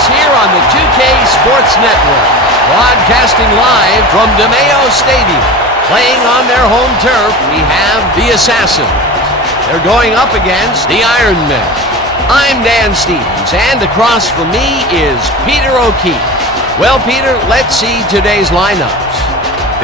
us here on the 2K Sports Network, broadcasting live from DeMayo Stadium. Playing on their home turf, we have the Assassins. They're going up against the Iron Men. I'm Dan Stevens, and across from me is Peter O'Keefe. Well, Peter, let's see today's lineups.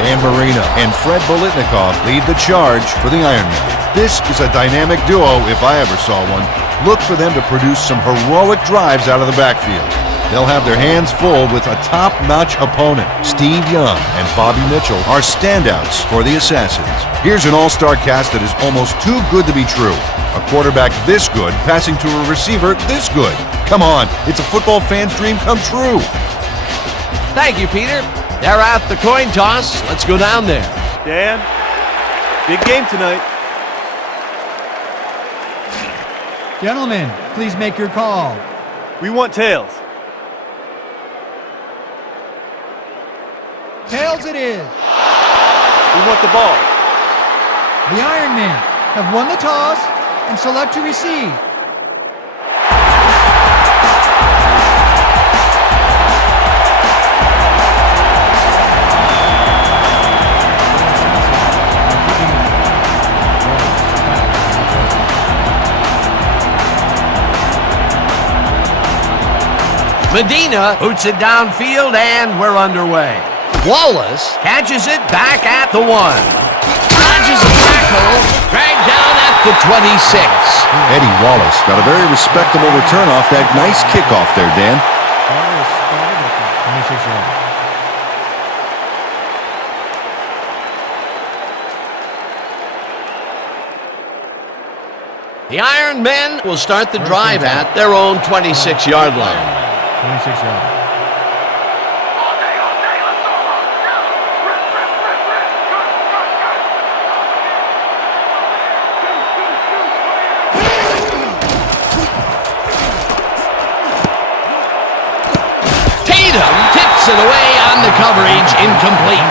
Dan Marino and Fred Bolitnikoff lead the charge for the Iron Men. This is a dynamic duo if I ever saw one. Look for them to produce some heroic drives out of the backfield. They'll have their hands full with a top-notch opponent. Steve Young and Bobby Mitchell are standouts for the Assassins. Here's an all-star cast that is almost too good to be true. A quarterback this good passing to a receiver this good. Come on, it's a football fan's dream come true. Thank you, Peter. They're at the coin toss. Let's go down there. Dan, big game tonight. Gentlemen, please make your call. We want tails. Tails it is. We want the ball. The Iron Men have won the toss and select to receive. Medina boots it downfield, and we're underway. Wallace catches it back at the 1. Dodges a tackle, dragged down at the 26. Eddie Wallace got a very respectable return off that nice kickoff there, Dan. The Iron Men will start the drive at their own 26-yard line. 26 yards. Tatum tips it away on the coverage, incomplete.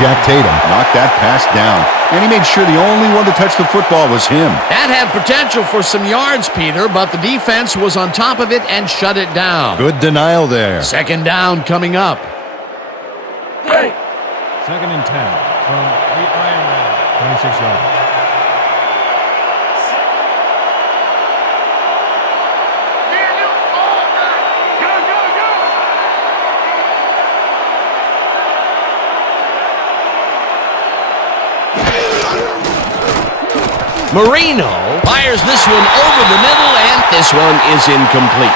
Jack Tatum knocked that pass down, and he made sure the only one to touch the football was him. That had potential for some yards, Peter, but the defense was on top of it and shut it down. Good denial there. Second down coming up. Hey. 2nd and 10 from the Iron Man. 26 yards. Marino fires this one over the middle, and this one is incomplete.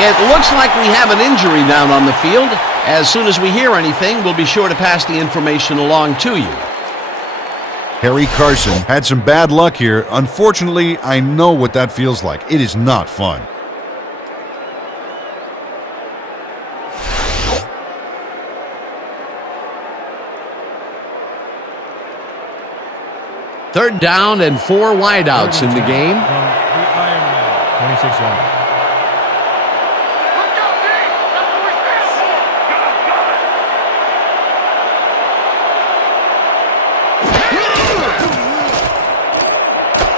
It looks like we have an injury down on the field. As soon as we hear anything, we'll be sure to pass the information along to you. Harry Carson had some bad luck here. Unfortunately, I know what that feels like. It is not fun. Third down and 4 wideouts in the game. From the Iron Man. 26 yards.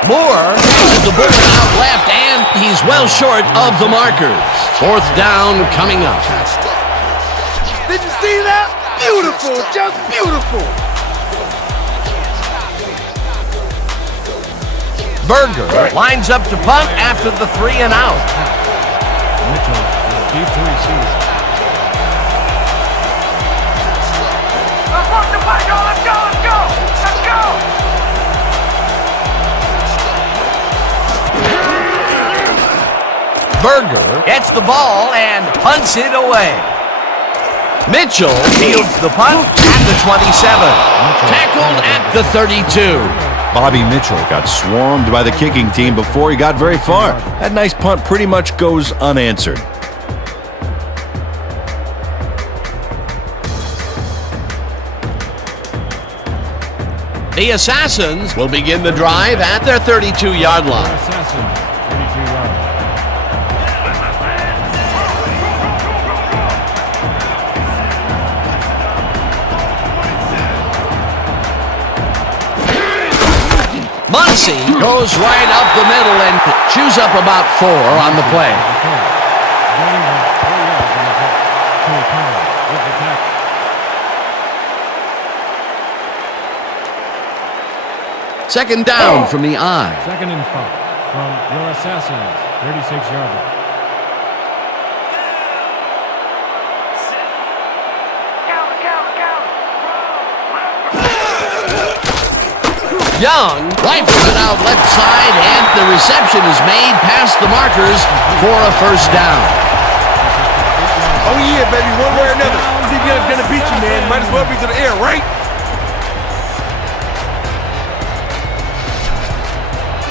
Moore catches the bullet out left, and he's well short of the markers. 4th down coming up. Did you see that? Beautiful, just beautiful. Berger lines up to punt after the 3 and out. Mitchell deep to receive. Let's go! Berger gets the ball and punts it away. Mitchell fields the punt at the 27. Tackled at the 32. Bobby Mitchell got swarmed by the kicking team before he got very far. That nice punt pretty much goes unanswered. The Assassins will begin the drive at their 32-yard line. Assassins, 32 yards. Muncie goes right up the middle and chews up about 4 on the play. Mitchell Connor with the tackle. Second down from the I. Second and 5 from your Assassins, 36-yard line. Young rifles it out left side, and the reception is made past the markers for a first down. Oh yeah, baby, one way or another. See if Young's gonna beat you, man. Might as well be to the air, right?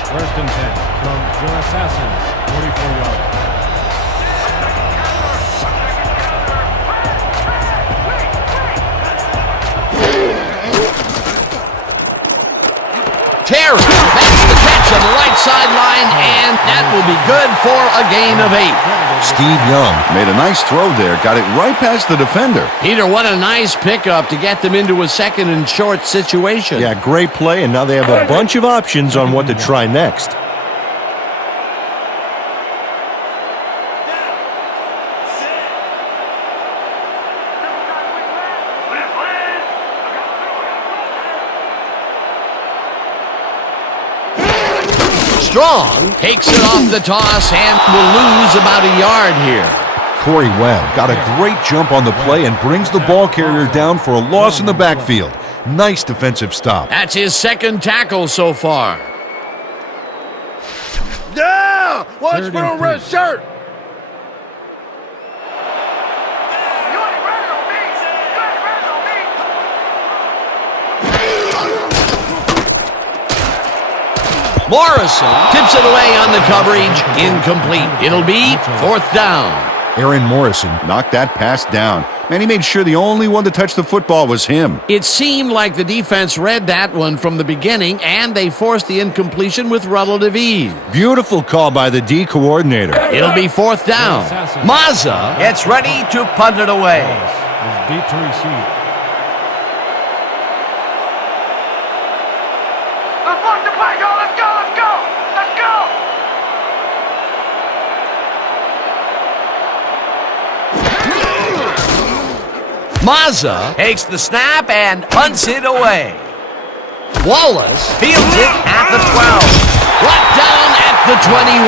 First and 10 from your Assassins, 44-yard line. Terry makes the catch on the right sideline, and that will be good for a gain of 8. Steve Young made a nice throw there, got it right past the defender. Peter, what a nice pickup to get them into a second and short situation. Yeah, great play, and now they have a bunch of options on what to try next. Strong takes it off the toss and will lose about a yard here. Corey Webb got a great jump on the play and brings the ball carrier down for a loss in the backfield. Nice defensive stop. That's his second tackle so far. Yeah! Watch for a red shirt! Morrison tips it away on the coverage. Incomplete. It'll be fourth down. Aaron Morrison knocked that pass down. Man, he made sure the only one to touch the football was him. It seemed like the defense read that one from the beginning, and they forced the incompletion with relative ease. Beautiful call by the D coordinator. It'll be fourth down. Mazza gets ready to punt it away. Is deep to receive. Mazza takes the snap and punts it away. Wallace fields it at the 12. Brought down at the 21.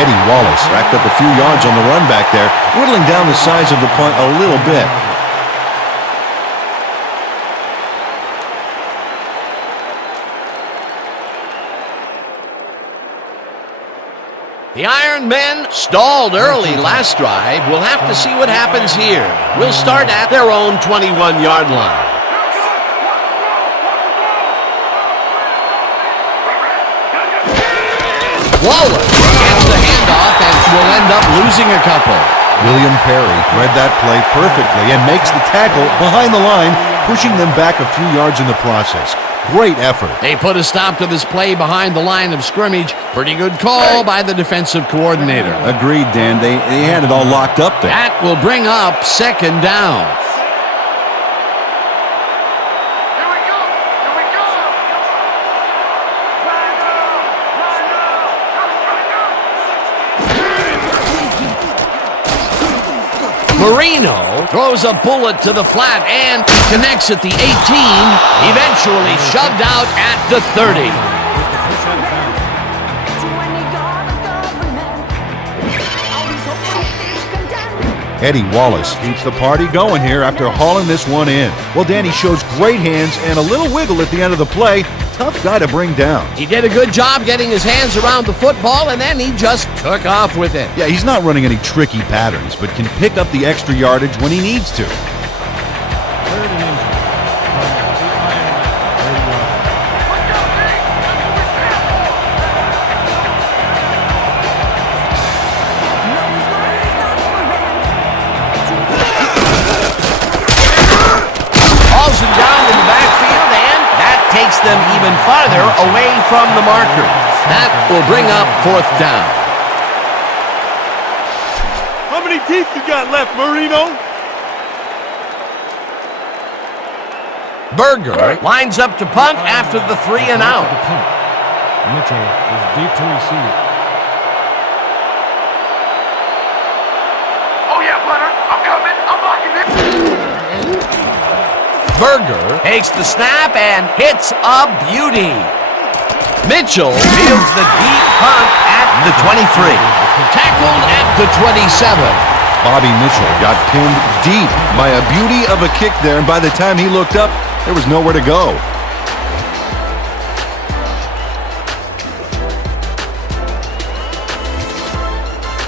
Eddie Wallace racked up a few yards on the run back there, whittling down the size of the punt a little bit. The Iron Men stalled early last drive. We'll have to see what happens here. We'll start at their own 21-yard line. Wallace gets the handoff and will end up losing a couple. William Perry read that play perfectly and makes the tackle behind the line, pushing them back a few yards in the process. Great effort. They put a stop to this play behind the line of scrimmage. Pretty good call by the defensive coordinator. Agreed, Dan. They had it all locked up there. That will bring up second down. Marino throws a bullet to the flat and connects at the 18, eventually shoved out at the 30. Eddie Wallace keeps the party going here after hauling this one in. Well, Danny shows great hands and a little wiggle at the end of the play. Tough guy to bring down. He did a good job getting his hands around the football, and then he just took off with it. Yeah, he's not running any tricky patterns, but can pick up the extra yardage when he needs to. Third and inches. Hauls him down in the backfield, and that takes them even farther away from the marker. That will bring up fourth down. How many teeth you got left, Marino? Berger lines up to punt after the 3 and out. Mitchell is deep to receive. Oh yeah, punter, I'm coming. I'm Berger takes the snap and hits a beauty. Mitchell fields the deep punt at the 23. Tackled at the 27. Bobby Mitchell got pinned deep by a beauty of a kick there, and by the time he looked up, there was nowhere to go.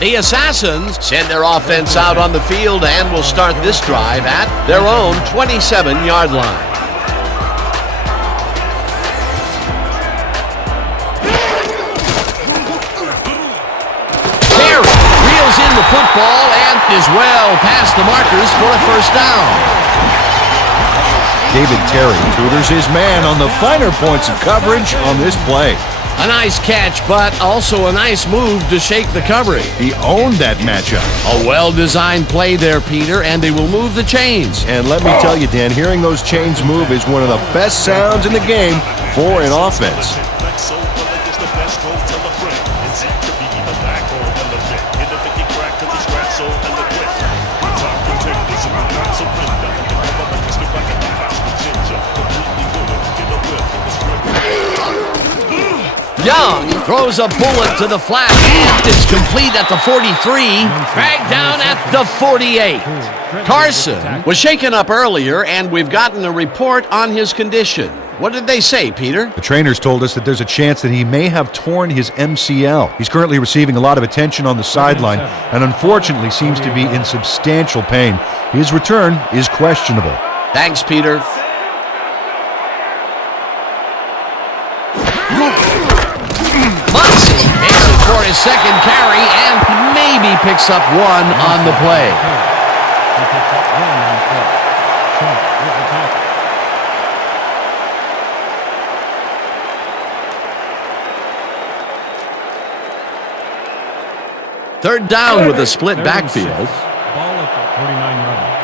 The Assassins send their offense out on the field and will start this drive at their own 27-yard line. Terry reels in the football and is well past the markers for a first down. David Terry tutors his man on the finer points of coverage on this play. A nice catch, but also a nice move to shake the coverage. He owned that matchup. A well-designed play there, Peter, and they will move the chains. And let me tell you, Dan, hearing those chains move is one of the best sounds in the game for an offense. Young throws a bullet to the flat and is complete at the 43, dragged down at the 48. Carson was shaken up earlier, and we've gotten a report on his condition. What did they say, Peter? The trainers told us that there's a chance that he may have torn his MCL. He's currently receiving a lot of attention on the sideline and unfortunately seems to be in substantial pain. His return is questionable. Thanks, Peter. Muncie makes it for his second carry and maybe picks up one on the play. Third down with a split backfield. Ball at the 49-yard line.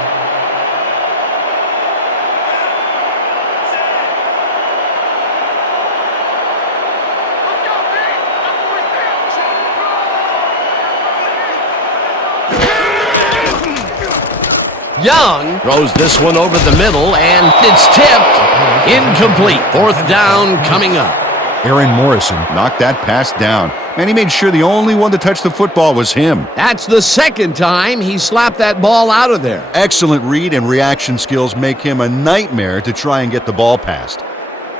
Young throws this one over the middle, and it's tipped. Incomplete. Fourth down coming up. Aaron Morrison knocked that pass down, and he made sure the only one to touch the football was him. That's the second time he slapped that ball out of there. Excellent read and reaction skills make him a nightmare to try and get the ball past.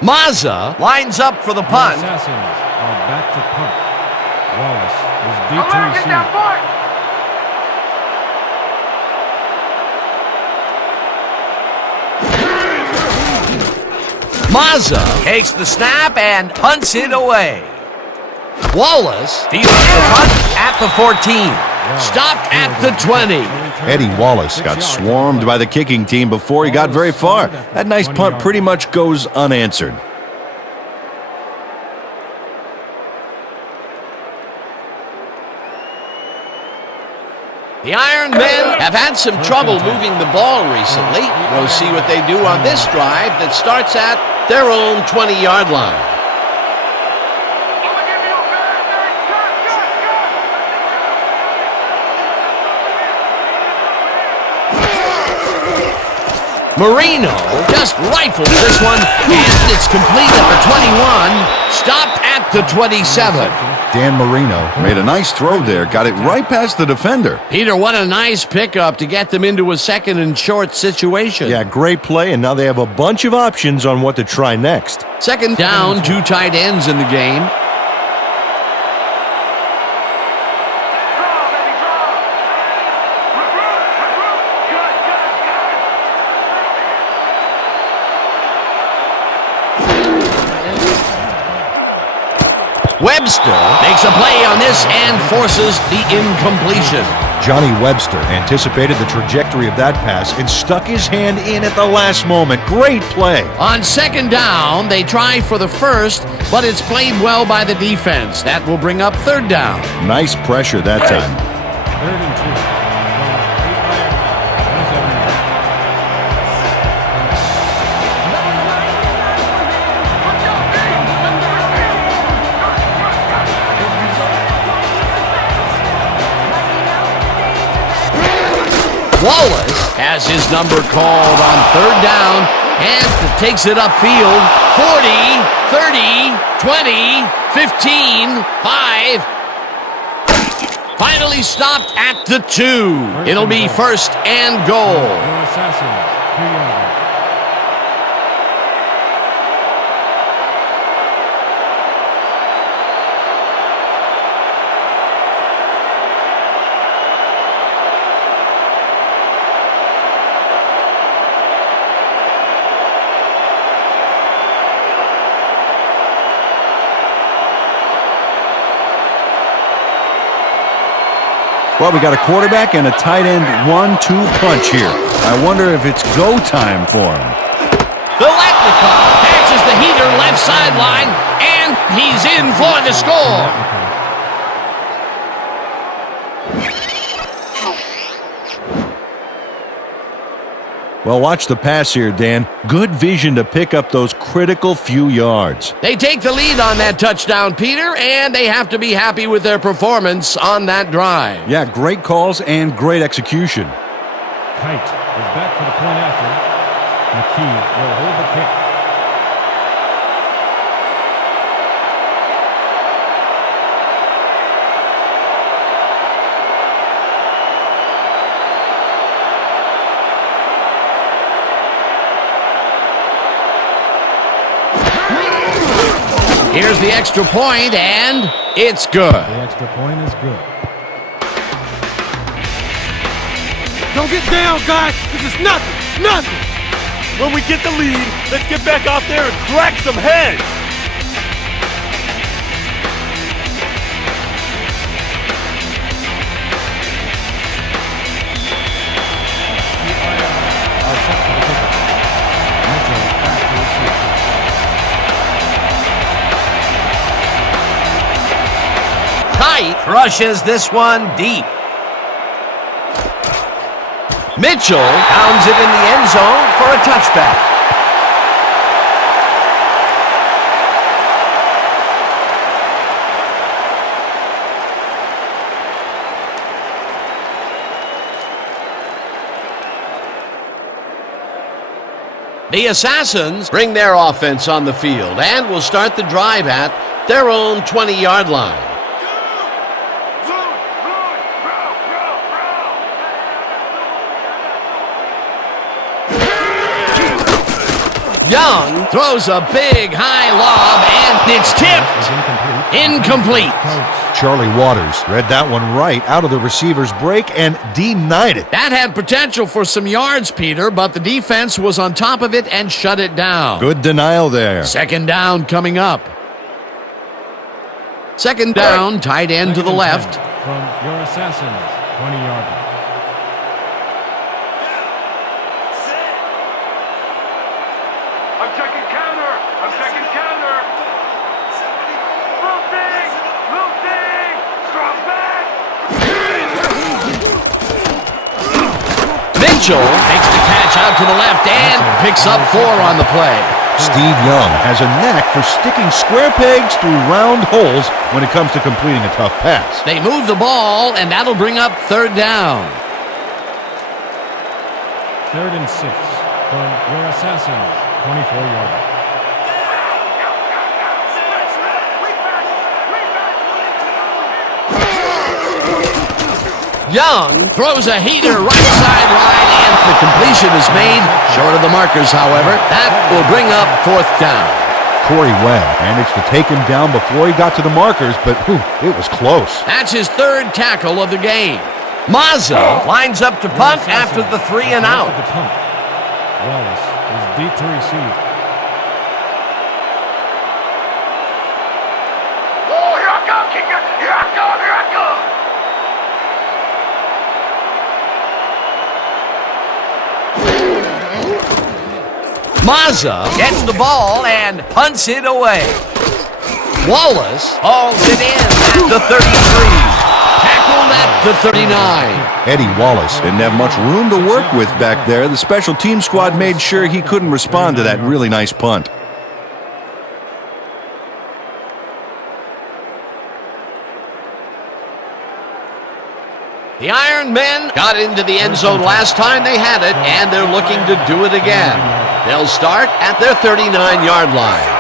Mazza lines up for the punt. The Assassins are back to punt. Wallace is deep to receive. Mazza takes the snap and punts it away. Wallace fields the punt at the 14. Stopped at the 20. Eddie Wallace got swarmed by the kicking team before he got very far. That nice punt pretty much goes unanswered. The Iron Men have had some trouble moving the ball recently. We'll see what they do on this drive that starts at their own 20-yard line. Marino just rifles this one, and it's complete at the 21, stopped at the 27. Dan Marino made a nice throw there, got it right past the defender. Peter, what a nice pickup to get them into a second and short situation. Yeah, great play, and now they have a bunch of options on what to try next. Second down, two tight ends in the game. Webster makes a play on this and forces the incompletion. Johnny Webster anticipated the trajectory of that pass and stuck his hand in at the last moment. Great play. On second down, they try for the first, but it's played well by the defense. That will bring up third down. Nice pressure that time. Third and 2. Wallace has his number called on third down and takes it upfield. 40, 30, 20, 15, 5. Finally stopped at the 2. It'll be first and goal. Your Assassins, 2-yard line. Well, we got a quarterback and a tight end 1-2 punch here. I wonder if it's go time for him. Biletnikoff catches the heater left sideline, and he's in for the score. Well, watch the pass here, Dan. Good vision to pick up those critical few yards. They take the lead on that touchdown, Peter, and they have to be happy with their performance on that drive. Yeah, great calls and great execution. Kite is back for the point after. McKee will hold the kick. Here's the extra point, and it's good. The extra point is good. Don't get down, guys. This is nothing. When we get the lead, let's get back out there and crack some heads. Rushes this one deep. Mitchell pounds it in the end zone for a touchback. The Assassins bring their offense on the field and will start the drive at their own 20-yard line. Young throws a big high lob, and it's tipped. Incomplete. Charlie Waters read that one right out of the receiver's break and denied it. That had potential for some yards, Peter, but the defense was on top of it and shut it down. Good denial there. Second down coming up. Second down, tight end to the left. From your Assassins, 20-yard line. Mitchell makes the catch out to the left and picks up 4 on the play. Steve Young has a knack for sticking square pegs through round holes when it comes to completing a tough pass. They move the ball, and that'll bring up third down. 3rd and 6 from your Assassins, 24-yard line. Young throws a heater right sideline, and the completion is made short of the markers, however. That will bring up 4th down. Corey Webb managed to take him down before he got to the markers, but it was close. That's his 3rd tackle of the game. Mazza lines up to punt after the 3 and out. Wallace is deep to receive. Oh, here I come, kicker. Here I come. Mazza gets the ball and punts it away. Wallace hauls it in at the 33. Tackled at the 39. Eddie Wallace Didn't have much room to work with back there. The special team squad made sure he couldn't respond to that really nice punt. The Iron Men got into the end zone last time they had it, and they're looking to do it again. They'll start at their 39-yard line.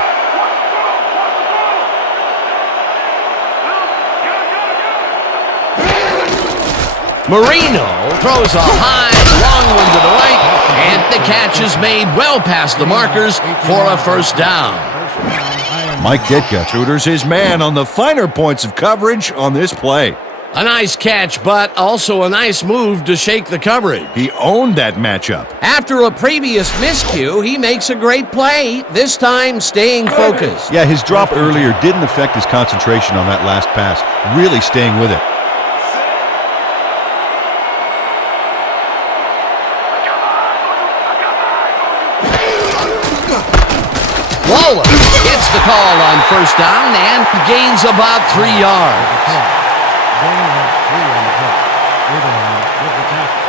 Marino throws a high, long one to the right, and the catch is made well past the markers for a first down. Mike Ditka tutors his man on the finer points of coverage on this play. A nice catch, but also a nice move to shake the coverage. He owned that matchup. After a previous miscue, he makes a great play, this time staying focused. Yeah, his drop earlier didn't affect his concentration on that last pass, really staying with it. Wallace gets the call on first down and gains about 3 yards. Gain of 3 on the play. Abraham with the tackle.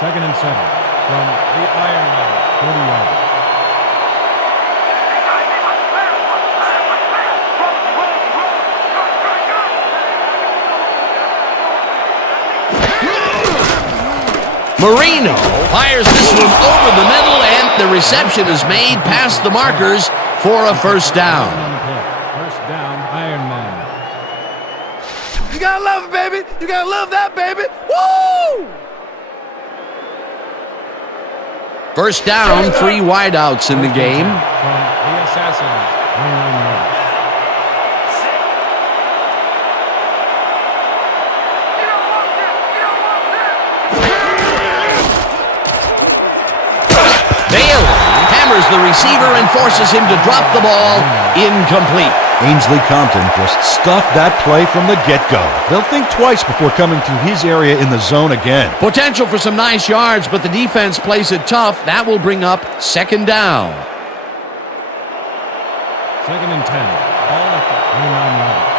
Second and 7 from the Iron Man, 40-yard. Marino fires this one over the middle, and the reception is made past the markers for a first down. First down, Iron Man. You gotta love it, baby. You gotta love that, baby. Woo! First down, 3 wideouts in the game. From the Assassins, 29 yards. Hammers the receiver and forces him to drop the ball. Incomplete. Ainsley Compton just stuffed that play from the get-go. They'll think twice before coming to his area in the zone again. Potential for some nice yards, but the defense plays it tough. That will bring up second down. Second and 10. Ball at the 29 yards.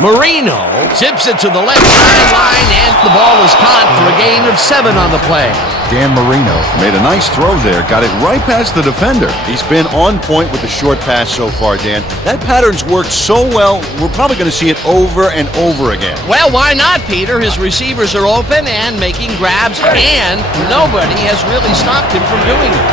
Marino zips it to the left sideline, and the ball is caught for a gain of 7 on the play. Dan Marino made a nice throw there, got it right past the defender. He's been on point with the short pass so far, Dan. That pattern's worked so well, we're probably going to see it over and over again. Well, why not, Peter? His receivers are open and making grabs, and nobody has really stopped him from doing it.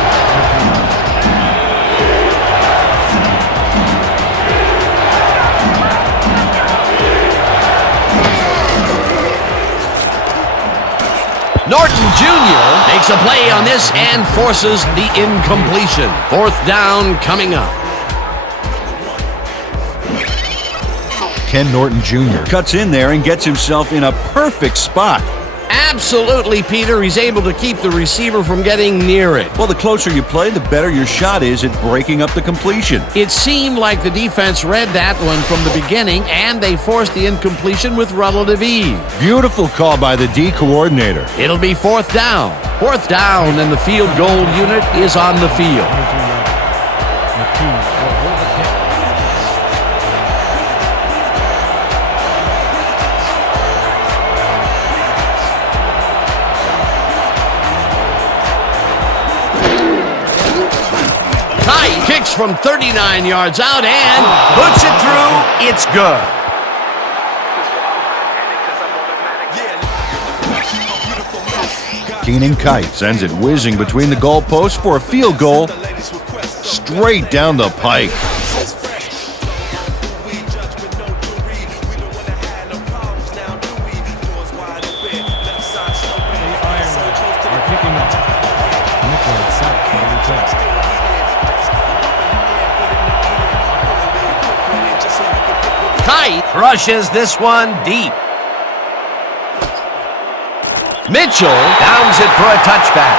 Norton Jr. makes a play on this and forces the incompletion. Fourth down coming up. Ken Norton Jr. cuts in there and gets himself in a perfect spot. Absolutely, Peter. He's able to keep the receiver from getting near it. Well, the closer you play, the better your shot is at breaking up the completion. It seemed like the defense read that one from the beginning, and they forced the incompletion with relative ease. Beautiful call by the D coordinator. It'll be fourth down. Fourth down, and the field goal unit is on the field. Kicks from 39 yards out and puts it through. It's good. Keenan Kite sends it whizzing between the goalposts for a field goal straight down the pike. Kite rushes this one deep. Mitchell downs it for a touchback.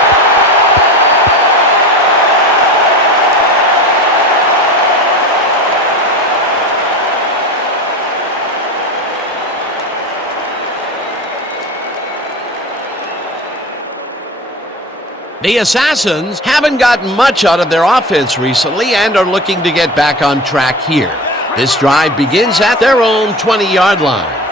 The Assassins haven't gotten much out of their offense recently and are looking to get back on track here. This drive begins at their own 20-yard line.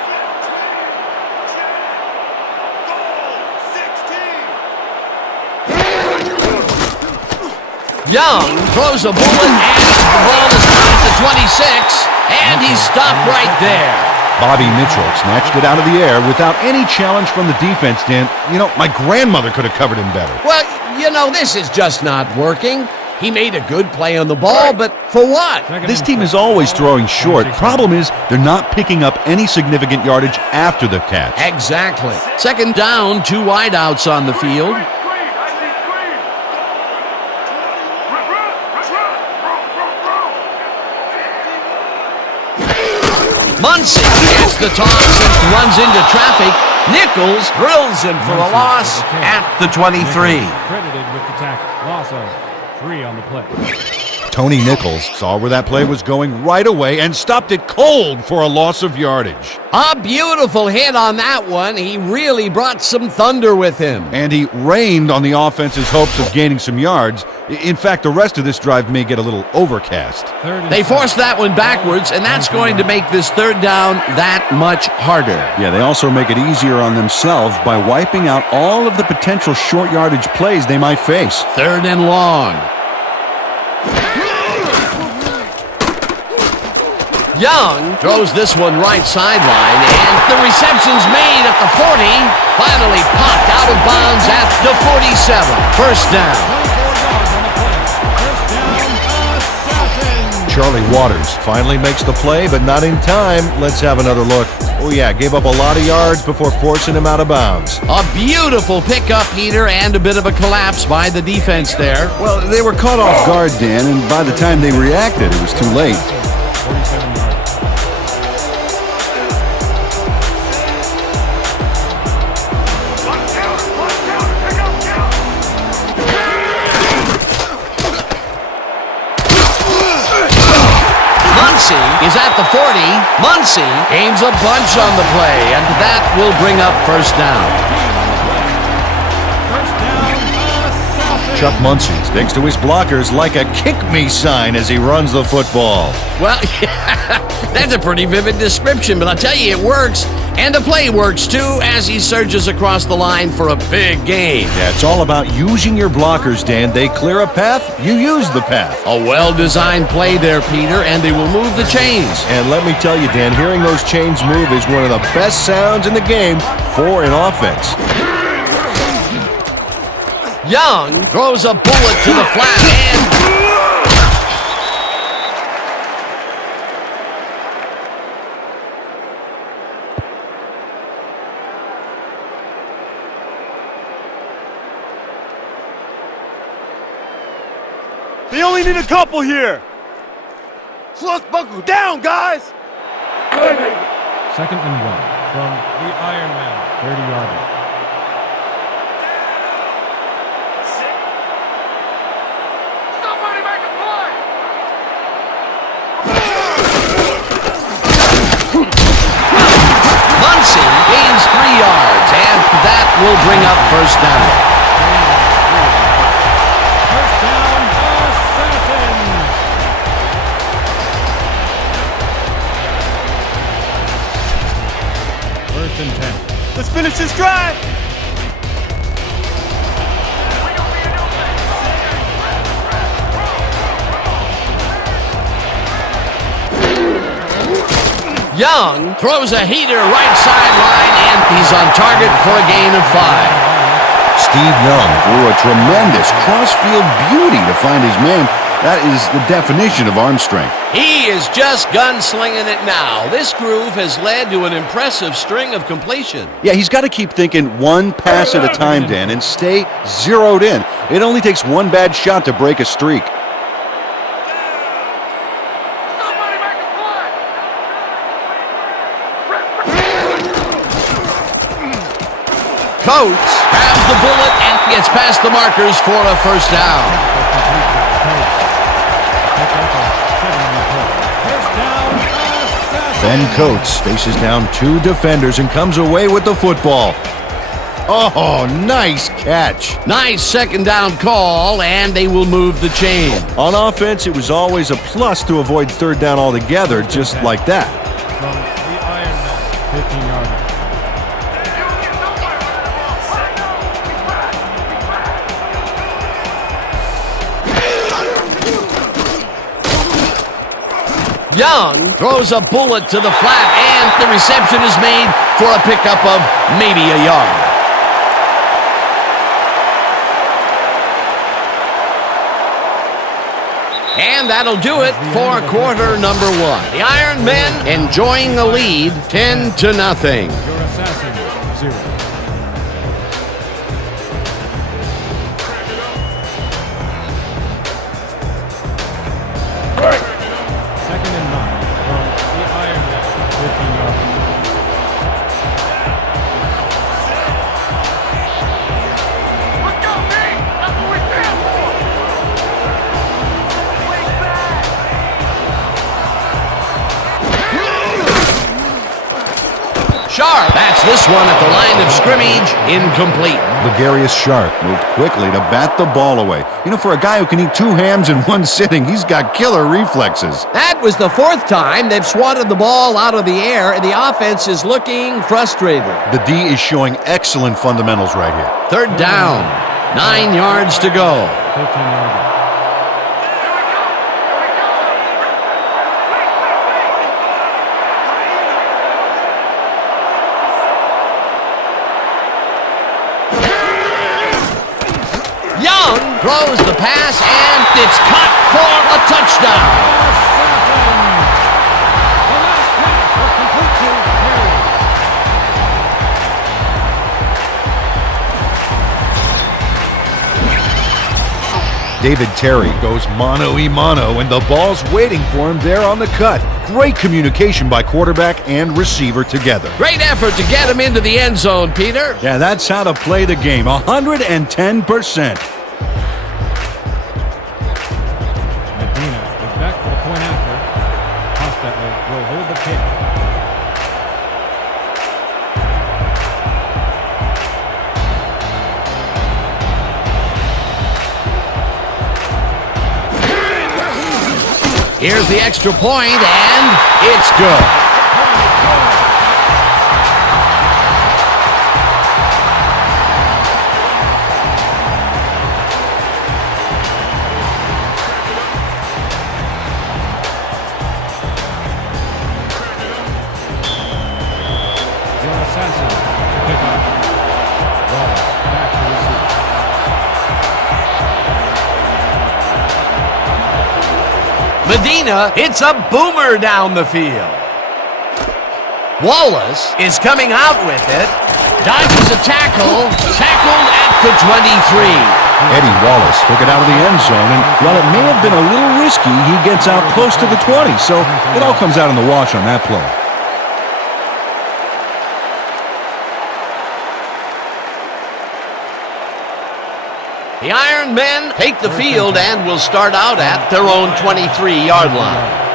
Young throws a bullet, and the ball is caught at the 26, and he's stopped right there. Bobby Mitchell snatched it out of the air without any challenge from the defense, Dan. You know, my grandmother could have covered him better. Well, you know, this is just not working. He made a good play on the ball, but for what? This team is always throwing short. Problem is, they're not picking up any significant yardage after the catch. Exactly. Second down, 2 wideouts on the field. Muncy gets the toss and runs into traffic. Nichols drills him for a loss at the 23. Credited with the tackle. Loss of 3 on the play. Tony Nichols saw where that play was going right away and stopped it cold for a loss of yardage. A beautiful hit on that one. He really brought some thunder with him. And he rained on the offense's hopes of gaining some yards. In fact, the rest of this drive may get a little overcast. They forced that one backwards, and that's going to make this third down that much harder. Yeah, they also make it easier on themselves by wiping out all of the potential short yardage plays they might face. Third and long. Young throws this one right sideline, and the reception's made at the 40. Finally popped out of bounds at the 47. First down. Charlie Waters finally makes the play, but not in time. Let's have another look. Oh yeah, gave up a lot of yards before forcing him out of bounds. A beautiful pickup, Peter, and a bit of a collapse by the defense there. Well, they were caught off guard, Dan, and by the time they reacted, it was too late. 47 yards. Is at the 40. Muncy gains a bunch on the play, and that will bring up first down. Chuck Muncy sticks to his blockers like a kick-me sign as he runs the football. Well, yeah, that's a pretty vivid description, but I'll tell you, it works. And the play works, too, as he surges across the line for a big gain. Yeah, it's all about using your blockers, Dan. They clear a path, you use the path. A well-designed play there, Peter, and they will move the chains. And let me tell you, Dan, hearing those chains move is one of the best sounds in the game for an offense. Young throws a bullet to the flat, and They only need a couple here. So let's buckle down, guys. Second and 1 from the Iron Man, 30-yarder. Somebody make a play. Muncy gains 3 yards, and that will bring up first down. First and 10. Let's finish this drive. Young throws a heater right sideline, and he's on target for a gain of 5. Steve Young threw a tremendous cross-field beauty to find his man. That is the definition of arm strength. He is just gunslinging it now. This groove has led to an impressive string of completion. Yeah, he's got to keep thinking one pass at a time, Dan, and stay zeroed in. It only takes one bad shot to break a streak. Coates grabs the bullet and gets past the markers for a first down. Ben Coates faces down 2 defenders and comes away with the football. Oh, nice catch. Nice second down call, and they will move the chain. On offense, it was always a plus to avoid third down altogether, just like that. From the Ironman, 15-yarder. Young throws a bullet to the flat, and the reception is made for a pickup of maybe a yard. And that'll do it for quarter number one. The Iron Men enjoying a lead, 10-0. Your assassin, 0. Second and 9 from the Ironman, 15-yarder. Sharp bats this one at the line of scrimmage, incomplete. Legarius Sharp moved quickly to bat the ball away. You know, for a guy who can eat 2 hams in one sitting, he's got killer reflexes. That was the 4th time they've swatted the ball out of the air, and the offense is looking frustrated. The D is showing excellent fundamentals right here. Third down, 9 yards to go. 15-yarder. Young throws the pass, and it's caught for a touchdown. David Terry goes mano-a-mano, and the ball's waiting for him there on the cut. Great communication by quarterback and receiver together. Great effort to get him into the end zone, Peter. Yeah, that's how to play the game, 110%. Medina is back for the point after. Costa will hold the kick. Here's the extra point, and it's good. Your assassin to pick up. Wallace back to receive. Medina hits a boomer down the field. Wallace is coming out with it. Dodges a tackle. Tackled at the 23. Eddie Wallace took it out of the end zone, and while it may have been a little risky, he gets out close to the 20, so it all comes out in the wash on that play. The Iron Men take the field and will start out at their own 23-yard line.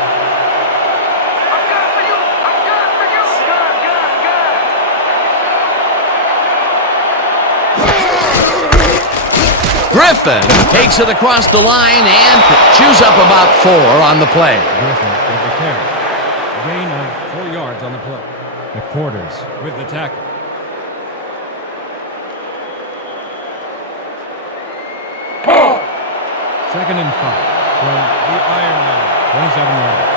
Griffin takes it across the line and chews up about 4 on the play. Griffin with the carry. Gain of 4 yards on the play. McQuarters with the tackle. Second and 5 from the Iron Man, 27-yarder.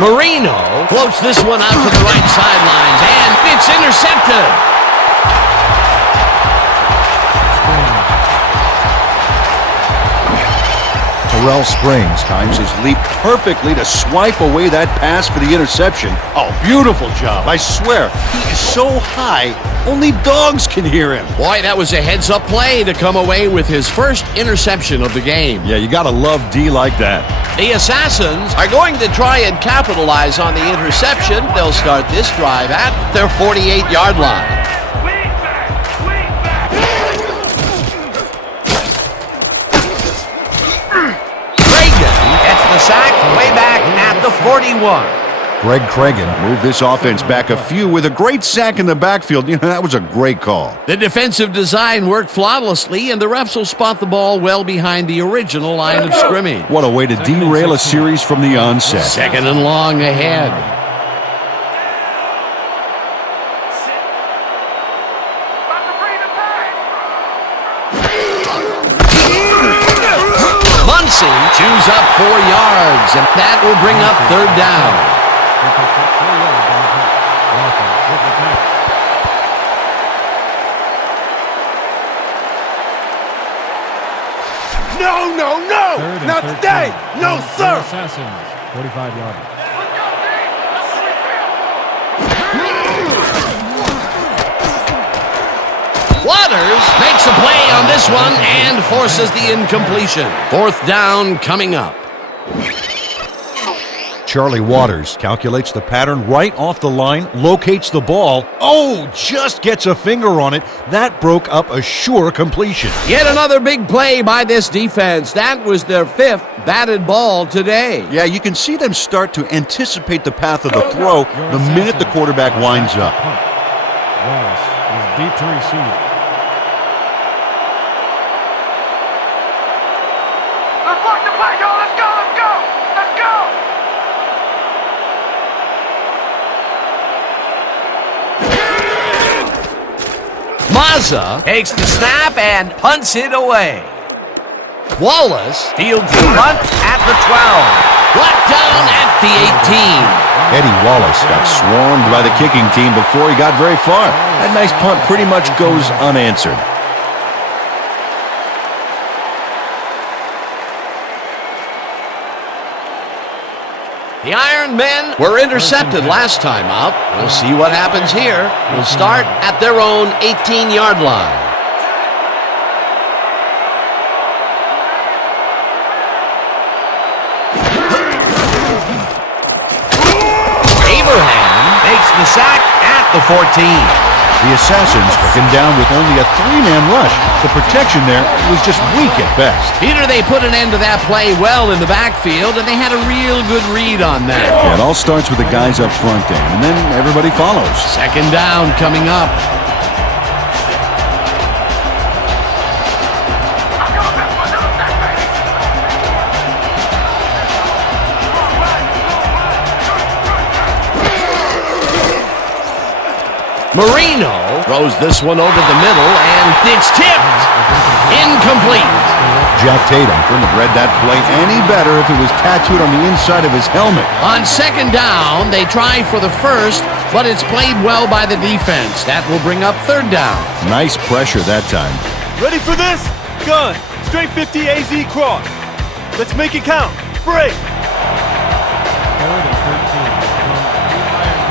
Marino floats this one out to the right sidelines, and it's intercepted. Terrell Springs times his leap perfectly to swipe away that pass for the interception. Oh, beautiful job. I swear, he is so high, only dogs can hear him. Boy, that was a heads-up play to come away with his first interception of the game. Yeah, you gotta love D like that. The Assassins are going to try and capitalize on the interception. They'll start this drive at their 48-yard line. 41. Greg Cregan moved this offense back a few with a great sack in the backfield. That was a great call. The defensive design worked flawlessly, and the refs will spot the ball well behind the original line of scrimmage. What a way to derail a series from the onset. Second and long ahead. Muncy chews up 4 yards, and that will bring up third down. No, no, no! Not today! No, sir! Assassins, 45-yard. Waters makes a play on this one and forces the incompletion. Fourth down coming up. Charlie Waters calculates the pattern right off the line, locates the ball. Oh, just gets a finger on it. That broke up a sure completion. Yet another big play by this defense. That was their 5th batted ball today. Yeah, you can see them start to anticipate the path of the throw the minute the quarterback winds up. Wallace is deep to receive. Let's block the play, y'all! Let's go! Let's go! Let's go! Mazza takes the snap and punts it away. Wallace fields the punt at the 12. Brought down at the 18. Eddie Wallace got swarmed by the kicking team before he got very far. That nice punt pretty much goes unanswered. The Iron Men were intercepted last time out. We'll see what happens here. We'll start at their own 18-yard line. Abraham makes the sack at the 14. The Assassins took him down with only a 3-man rush. The protection there was just weak at best. Peter, they put an end to that play well in the backfield, and they had a real good read on that. Yeah, it all starts with the guys up front there, and then everybody follows. Second down coming up. Marino throws this one over the middle, and it's tipped. Incomplete. Jack Tatum couldn't have read that play any better if it was tattooed on the inside of his helmet. On second down, they try for the first, but it's played well by the defense. That will bring up third down. Nice pressure that time. Ready for this? Gun. Straight 50 AZ cross. Let's make it count. Break. Third and 13 from the Iron Men.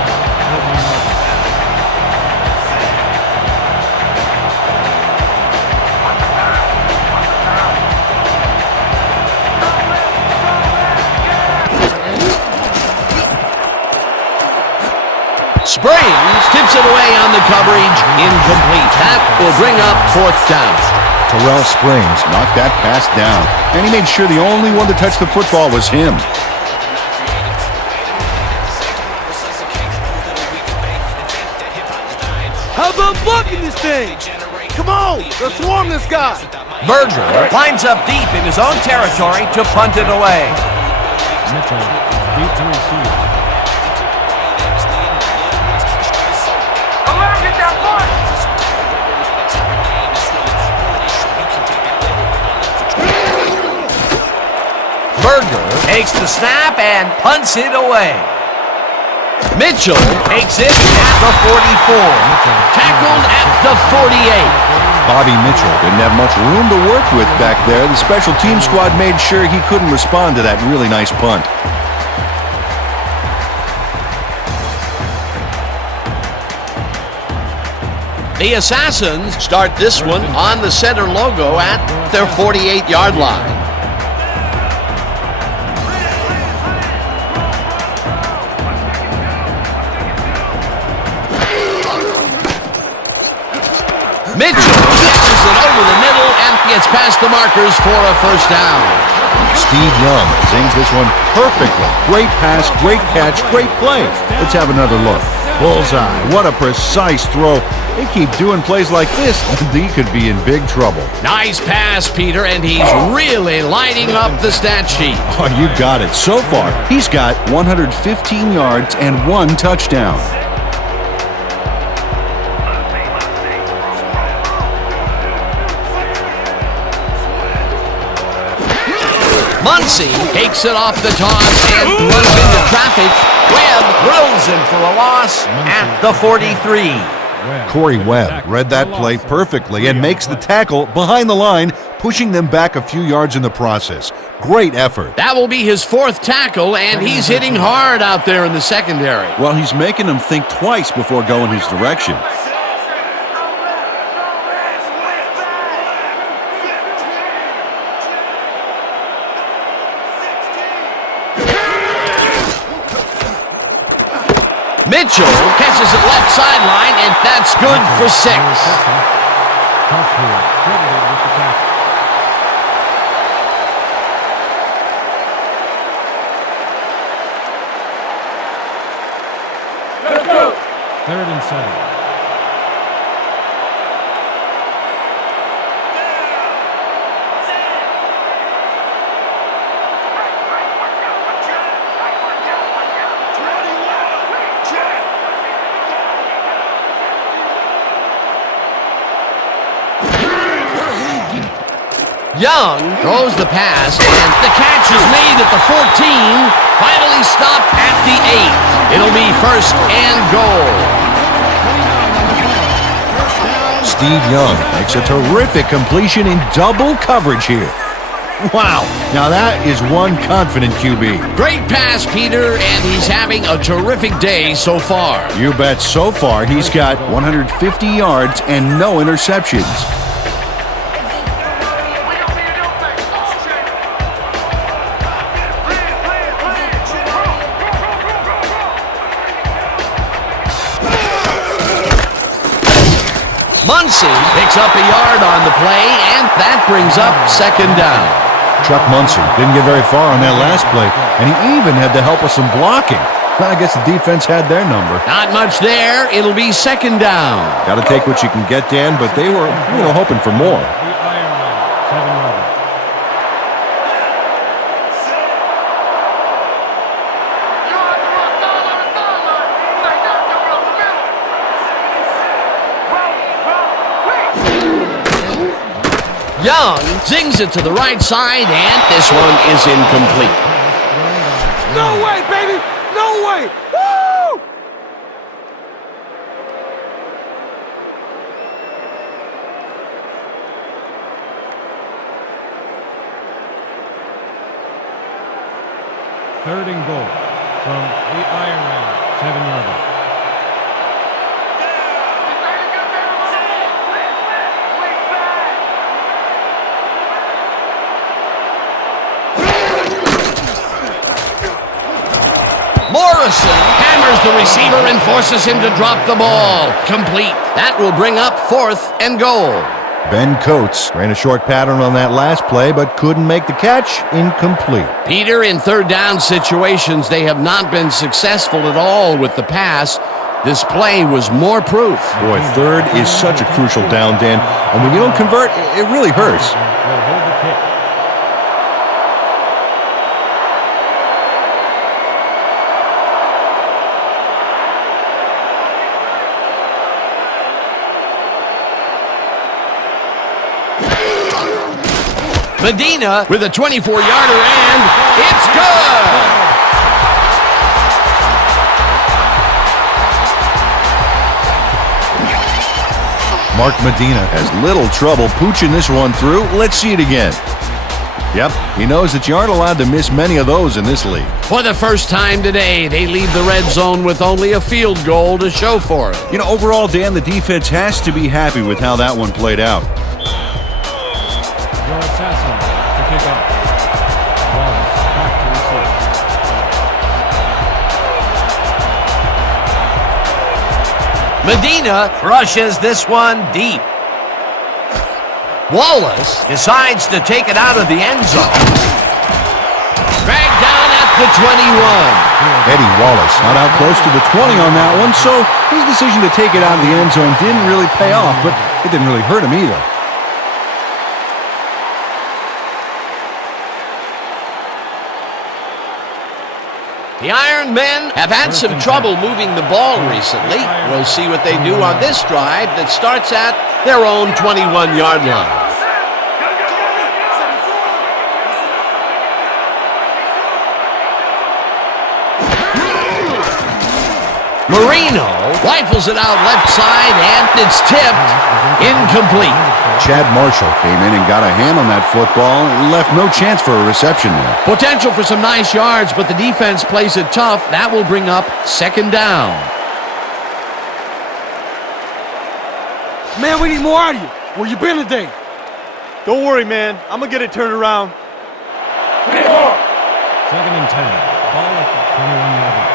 Springs tips it away on the coverage. Incomplete. That will bring up fourth down. Terrell Springs knocked that pass down, and he made sure the only one to touch the football was him. How about blocking this thing? Come on, let's swarm this guy. Berger lines up deep in his own territory to punt it away. Mitchell is deep to receive. Don't let him get that point. Berger takes the snap and punts it away. Mitchell takes it at the 44. Tackled at the 48. Bobby Mitchell didn't have much room to work with back there. The special team squad made sure he couldn't respond to that really nice punt. The Assassins start this one on the center logo at their 48-yard line. Mitchell catches it over the middle and gets past the markers for a first down. Steve Young sings this one perfectly. Great pass, great catch, great play. Let's have another look. Bullseye. What a precise throw. They keep doing plays like this, and he could be in big trouble. Nice pass, Peter, and he's really lighting up the stat sheet. Oh, you got it. So far, he's got 115 yards and 1 touchdown. Muncy takes it off the toss and runs into traffic. Webb throws him for a loss at the 43. Corey Webb read that play perfectly and makes the tackle behind the line, pushing them back a few yards in the process. Great effort. That will be his 4th tackle, and he's hitting hard out there in the secondary. Well, he's making them think twice before going his direction. Mitchell catches it left sideline, and that's good for 6. Let's go. 3rd and 7. Young throws the pass, and the catch is made at the 14. Finally stopped at the 8. It'll be 1st and goal. Steve Young makes a terrific completion in double coverage here. Wow, now that is one confident QB. Great pass, Peter, and he's having a terrific day so far. You bet. So far, he's got 150 yards and no interceptions. Muncy picks up a yard on the play, and that brings up 2nd down. Chuck Muncy didn't get very far on that last play, and he even had the help of some blocking. Well, I guess the defense had their number. Not much there. It'll be 2nd down. Got to take what you can get, Dan, but they were, hoping for more. The Ironman, 7-yard. Young zings it to the right side, and this one is incomplete. No way, baby! No way! Woo! Third and goal from the Ironman, 7-yard. Morrison hammers the receiver and forces him to drop the ball. Complete. That will bring up 4th and goal. Ben Coates ran a short pattern on that last play, but couldn't make the catch. Incomplete. Peter, in 3rd down situations, they have not been successful at all with the pass. This play was more proof. Boy, 3rd is such a crucial down, Dan. And when you don't convert, it really hurts. Will hold the kick. Medina with a 24-yarder, and it's good! Mark Medina has little trouble pooching this one through. Let's see it again. Yep, he knows that you aren't allowed to miss many of those in this league. For the first time today, they leave the red zone with only a field goal to show for it. Overall, Dan, the defense has to be happy with how that one played out. Your assassin to kick off. Wallace back to receive. Medina rushes this one deep. Wallace decides to take it out of the end zone. the 21. Eddie Wallace not out close to the 20 on that one, so his decision to take it out of the end zone didn't really pay off, but it didn't really hurt him either. The Iron Men have had some trouble moving the ball recently. We'll see what they do on this drive that starts at their own 21-yard line. Marino rifles it out left side, and it's tipped. Incomplete. Chad Marshall came in and got a hand on that football and left no chance for a reception there. Potential for some nice yards, but the defense plays it tough. That will bring up second down. Man, we need more out of you. Where you been today? Don't worry, man. I'm going to get it turned around. Second and 10. Ball at the 21-yard line.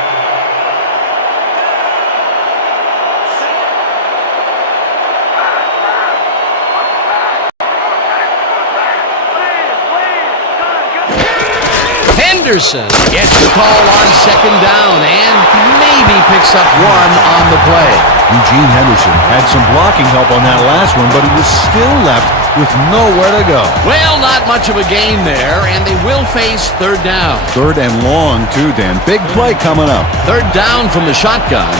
Henderson gets the call on second down and maybe picks up one on the play. Eugene Henderson had some blocking help on that last one, but he was still left with nowhere to go. Well, not much of a gain there, and they will face third down. Third and long, too, Dan. Big play coming up. Third down from the shotgun.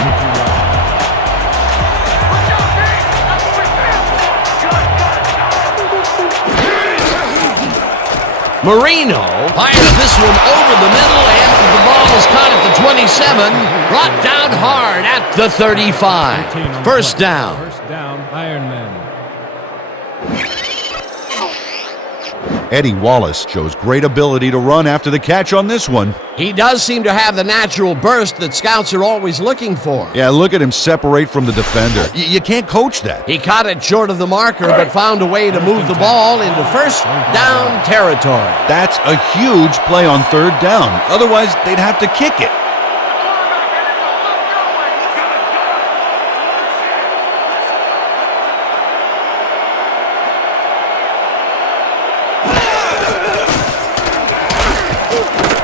Marino fires this one over the middle, and the ball is caught at the 27, brought down hard at the 35. First down. First down, Iron Men. Eddie Wallace shows great ability to run after the catch on this one. He does seem to have the natural burst that scouts are always looking for. Yeah, look at him separate from the defender. You can't coach that. He caught it short of the marker, but found a way to move the ball into first down territory. That's a huge play on third down. Otherwise, they'd have to kick it.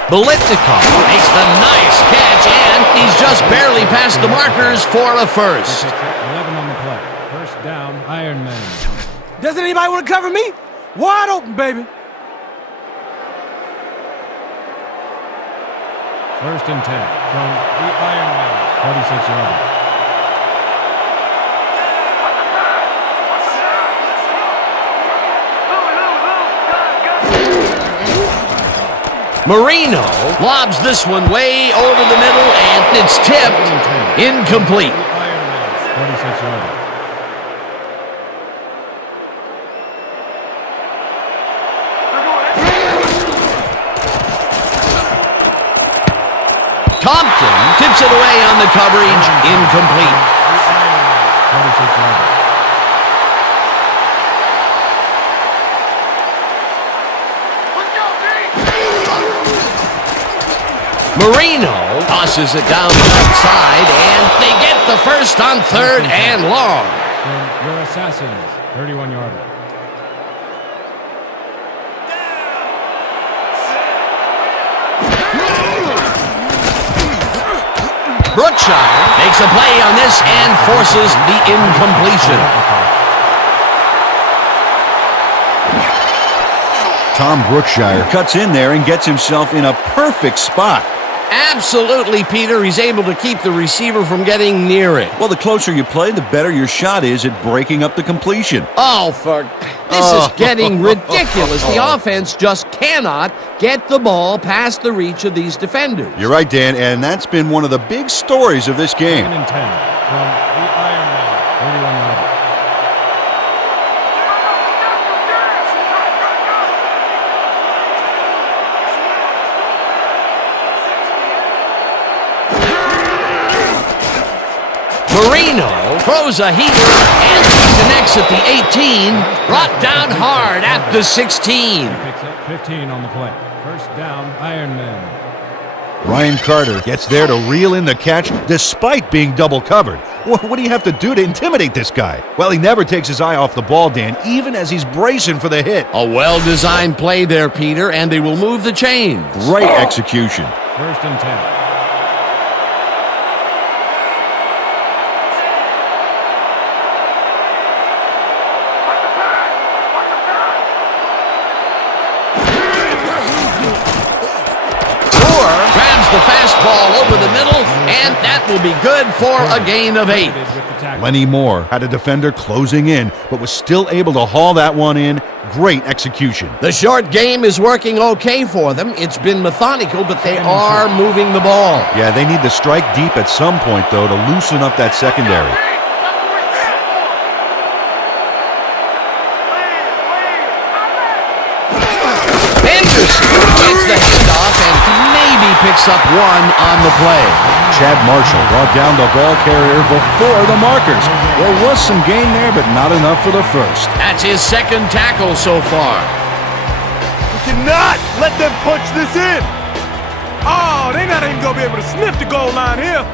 Bolitnikov makes the nice catch, and he's just barely past the markers for a first. 11 on the play. First down, Iron Men. Doesn't anybody want to cover me? Wide open, baby. First and 10 from the Iron Men. 46 yards. Marino lobs this one way over the middle, and it's tipped. Incomplete. Iron Men, 46 yards. Compton tips it away on the coverage. Incomplete. 46 yards. Marino tosses it down the left side, and they get the first on third and long. From your Assassins, 31-yarder. Brookshire makes a play on this and forces the incompletion. Tom Brookshire cuts in there and gets himself in a perfect spot. Absolutely, Peter. He's able to keep the receiver from getting near it. Well, the closer you play, the better your shot is at breaking up the completion. Oh, this is getting ridiculous. The offense just cannot get the ball past the reach of these defenders. You're right, Dan, and that's been one of the big stories of this game. 2nd and 10 from the Iron Men, 31 yards. Marino throws a heater, and he connects at the 18, brought down hard at the 16. Picks up 15 on the play. First down, Iron Men. Ryan Carter gets there to reel in the catch despite being double covered. What do you have to do to intimidate this guy? Well, he never takes his eye off the ball, Dan, even as he's bracing for the hit. A well-designed play there, Peter, and they will move the chains. Great execution. First and 10. Grabs the fastball over the middle, and that will be good for a gain of 8. Lenny Moore had a defender closing in, but was still able to haul that one in. Great execution. The short game is working okay for them. It's been methodical, but they are moving the ball. Yeah, they need to strike deep at some point, though, to loosen up that secondary. Gets the handoff and maybe picks up one on the play. Chad Marshall brought down the ball carrier before the markers. There was some gain there, but not enough for the first. That's his second tackle so far. We cannot let them punch this in. Oh, they're not even going to be able to sniff the goal line here.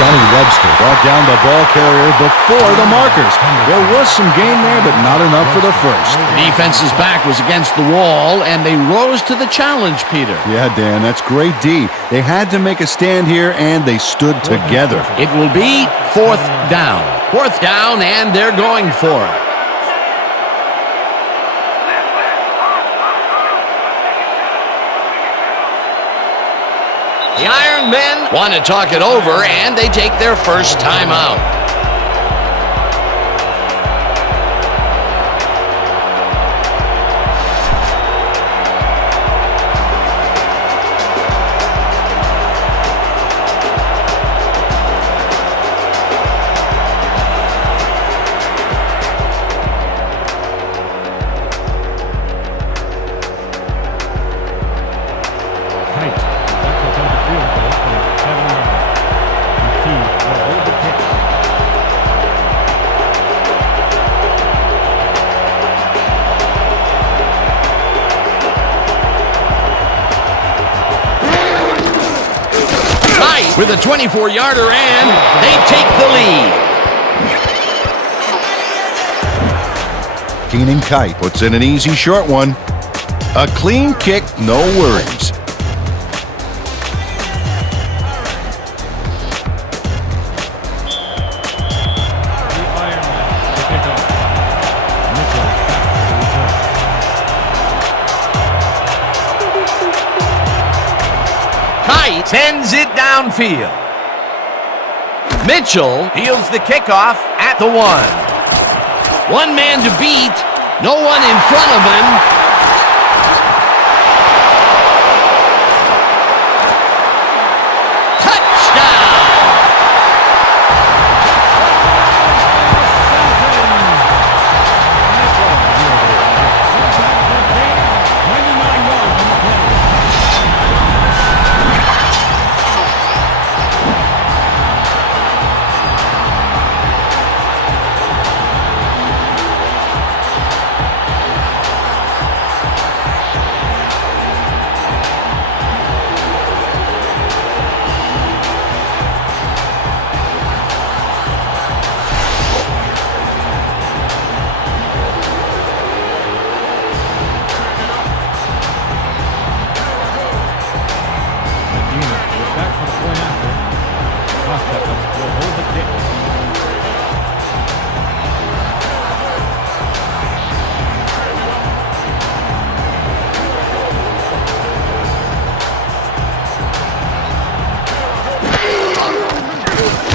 Johnny Webster brought down the ball carrier before the markers. There was some gain there, but not enough for the first. The defense's back was against the wall, and they rose to the challenge, Peter. Yeah, Dan, that's great D. They had to make a stand here, and they stood together. It will be 4th down. 4th down, and they're going for it. The Iron Men want to talk it over, and they take their first timeout. With a 24-yarder, and they take the lead. Keenan Kite puts in an easy short one. A clean kick, no worries. Sends it downfield. Mitchell fields the kickoff at the 1. One man to beat, no one in front of him.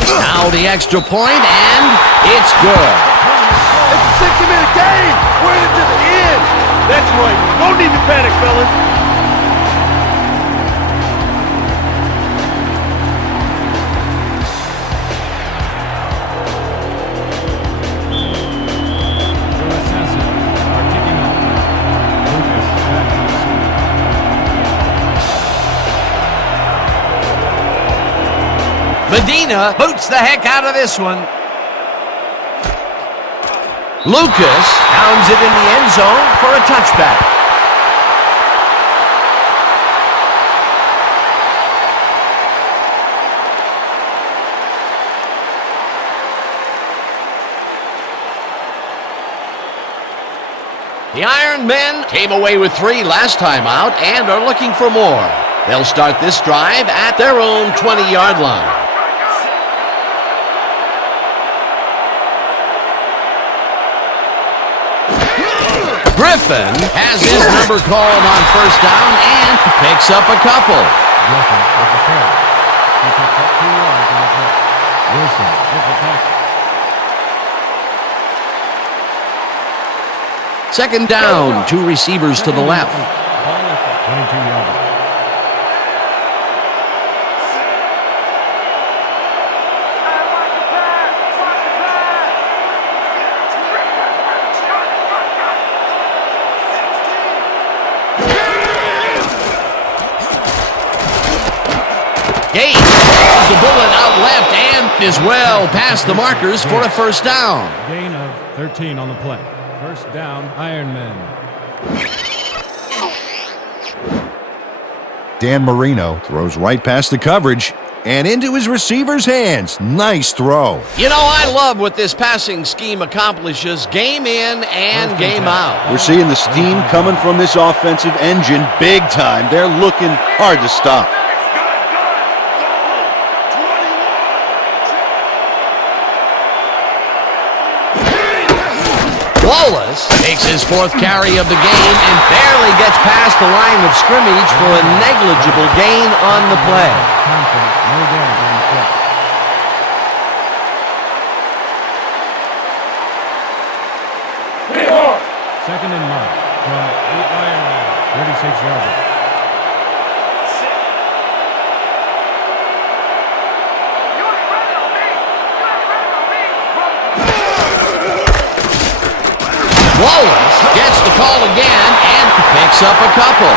Now the extra point, and it's good. It's a 60-minute game. We're into the end. That's right. No need to panic, fellas. Medina boots the heck out of this one. Lucas pounds it in the end zone for a touchback. The Iron Men came away with 3 last time out and are looking for more. They'll start this drive at their own 20-yard line. Griffin has his number called on first down and picks up a couple. Griffin with the carry. He picks up 2 yards on the play. Wilson with the tackle. Second down, 2 receivers to the left. 22 yards. Gates throws the bullet out left and is well past the markers for a first down. Gain of 13 on the play. First down, Iron Men. Dan Marino throws right past the coverage and into his receiver's hands. Nice throw. You know, I love what this passing scheme accomplishes, game in and game out. We're seeing the steam coming from this offensive engine big time. They're looking hard to stop. Wallace takes his 4th carry of the game and barely gets past the line of scrimmage for a negligible gain on the play. No damage on the play. Second and 9 from the Iron Men. 36 yards. Wallace gets the call again and picks up a couple.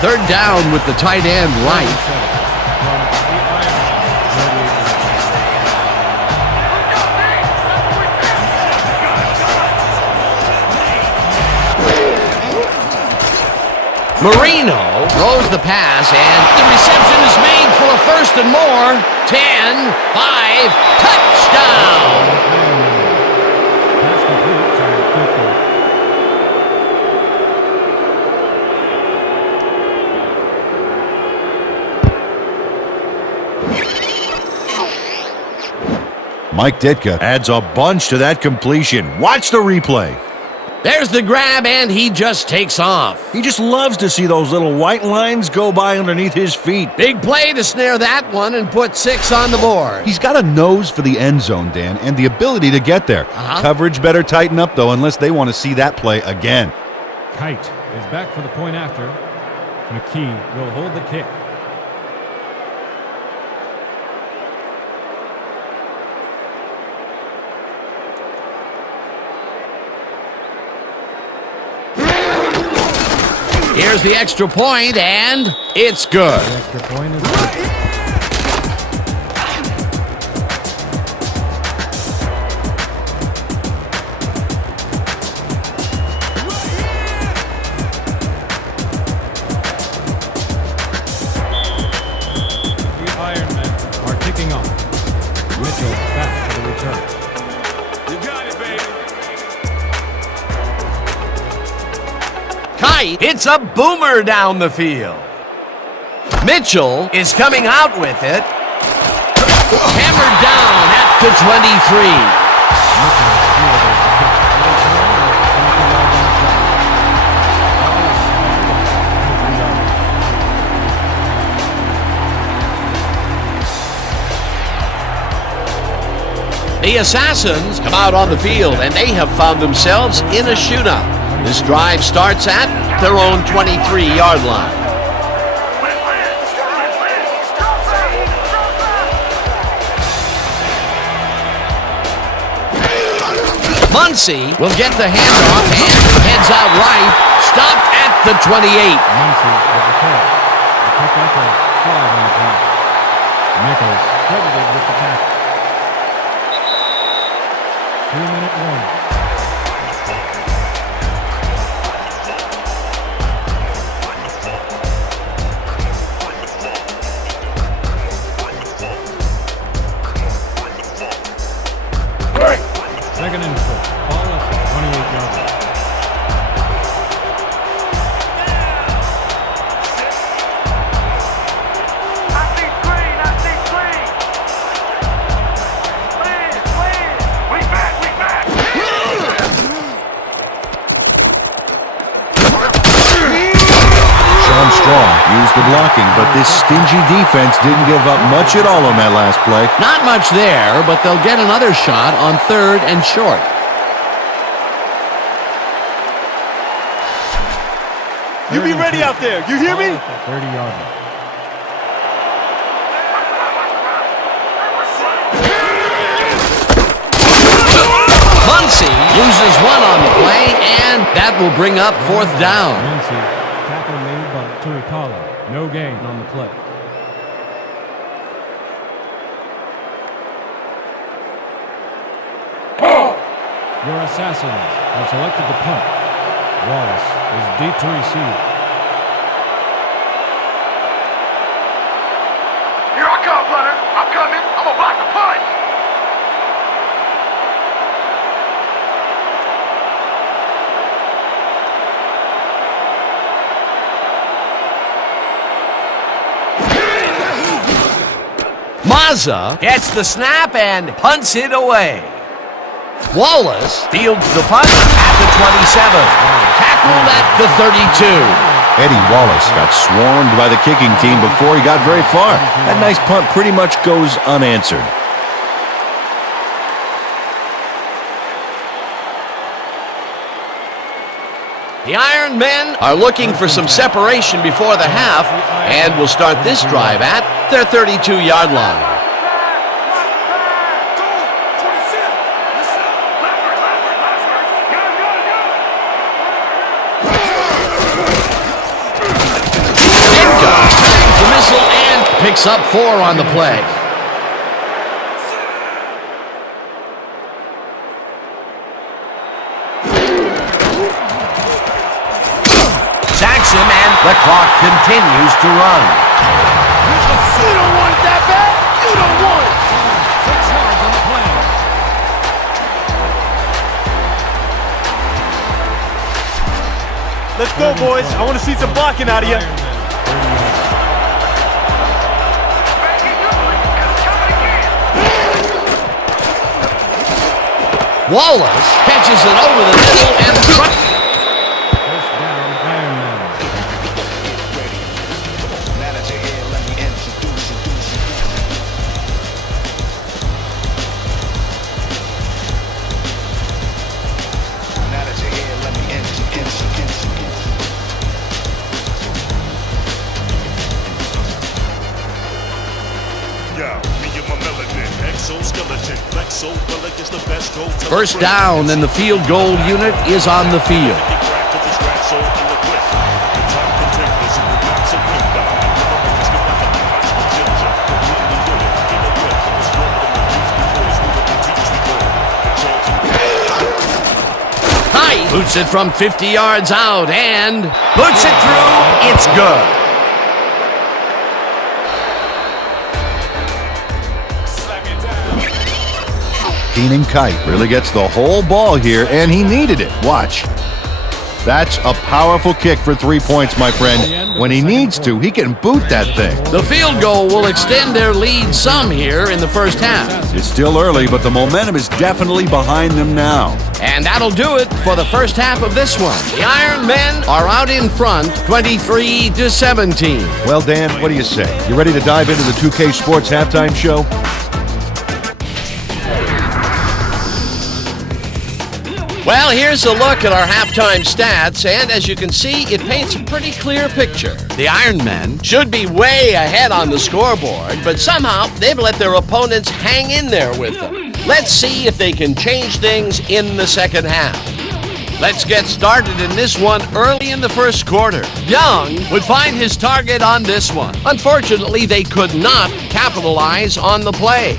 Third down with the tight end right. Marino throws the pass, and the reception is made for a first and more. 10, 5, touchdown! Pass complete to Mike Ditka adds a bunch to that completion. Watch the replay. There's the grab, and he just takes off. He just loves to see those little white lines go by underneath his feet. Big play to snare that one and put 6 on the board. He's got a nose for the end zone, Dan, and the ability to get there. Coverage better tighten up, though, unless they want to see that play again. Kite is back for the point after. McKee will hold the kick. Here's the extra point, and it's good. The extra point is good. The Iron Men are kicking off. Mitchell back for the return. You got it, baby. Kite hits a boomer down the field. Mitchell is coming out with it. Hammered down at the 23. The Assassins come out on the field, and they have found themselves in a shootout. This drive starts at their own 23-yard line. Muncie will get the handoff and heads out right, stopped at the 28. Muncie with the carry. Nichols credited with the tackle. 2-minute warning. Second and 4. Ball up, 28-yard line. Strong used the blocking, but this stingy defense didn't give up much at all on that last play. Not much there, but they'll get another shot on 3rd and short. You be ready out there. You hear me? 30-yard line. Muncie loses one on the play, and that will bring up 4th down. Muncie, tackle made by Turikala. No gain on the play. Your Assassins have selected the punt. Wallace is deep to receive. Here I come, punter. I'm coming. I'm gonna block the punt. Mazza gets the snap and punts it away. Wallace fields the punt at the 27. Tackled at the 32. Eddie Wallace got swarmed by the kicking team before he got very far. That nice punt pretty much goes unanswered. The Iron Men are looking for some separation before the half and will start this drive at their 32-yard line. Enka tags the missile and picks up 4 on the play. Sacks him, and the clock continues to run. You don't want it that bad. You don't want it. 6 yards on the play. Let's go, boys. I want to see some blocking out of you. Wallace catches it over the middle and First down, Iron Man. First down, and the field goal unit is on the field. High boots it from 50 yards out and boots it through. It's good. Keenan Kite really gets the whole ball here, and he needed it. Watch. That's a powerful kick for 3 points, my friend. When he needs to, he can boot that thing. The field goal will extend their lead some here in the first half. It's still early, but the momentum is definitely behind them now. And that'll do it for the first half of this one. The Iron Men are out in front, 23-17. Well, Dan, what do you say? You ready to dive into the 2K Sports halftime show? Well, here's a look at our halftime stats, and as you can see, it paints a pretty clear picture. The Iron Men should be way ahead on the scoreboard, but somehow they've let their opponents hang in there with them. Let's see if they can change things in the second half. Let's get started in this one early in the first quarter. Young would find his target on this one. Unfortunately, they could not capitalize on the play.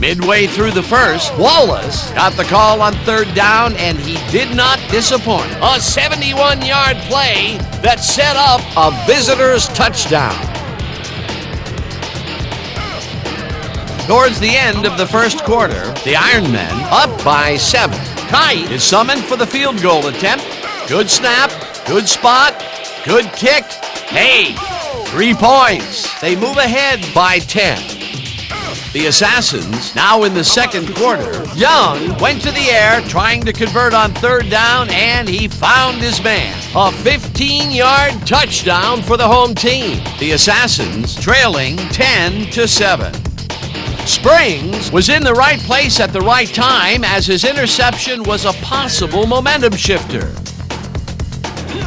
Midway through the first, Wallace got the call on third down, and he did not disappoint. A 71-yard play that set up a visitor's touchdown. Towards the end of the first quarter, the Ironmen up by 7. Kite is summoned for the field goal attempt. Good snap, good spot, good kick. Hey, 3 points. They move ahead by 10. The Assassins, now in the second quarter. Young went to the air trying to convert on third down, and he found his man. A 15-yard touchdown for the home team. The Assassins trailing 10-7. Springs was in the right place at the right time, as his interception was a possible momentum shifter.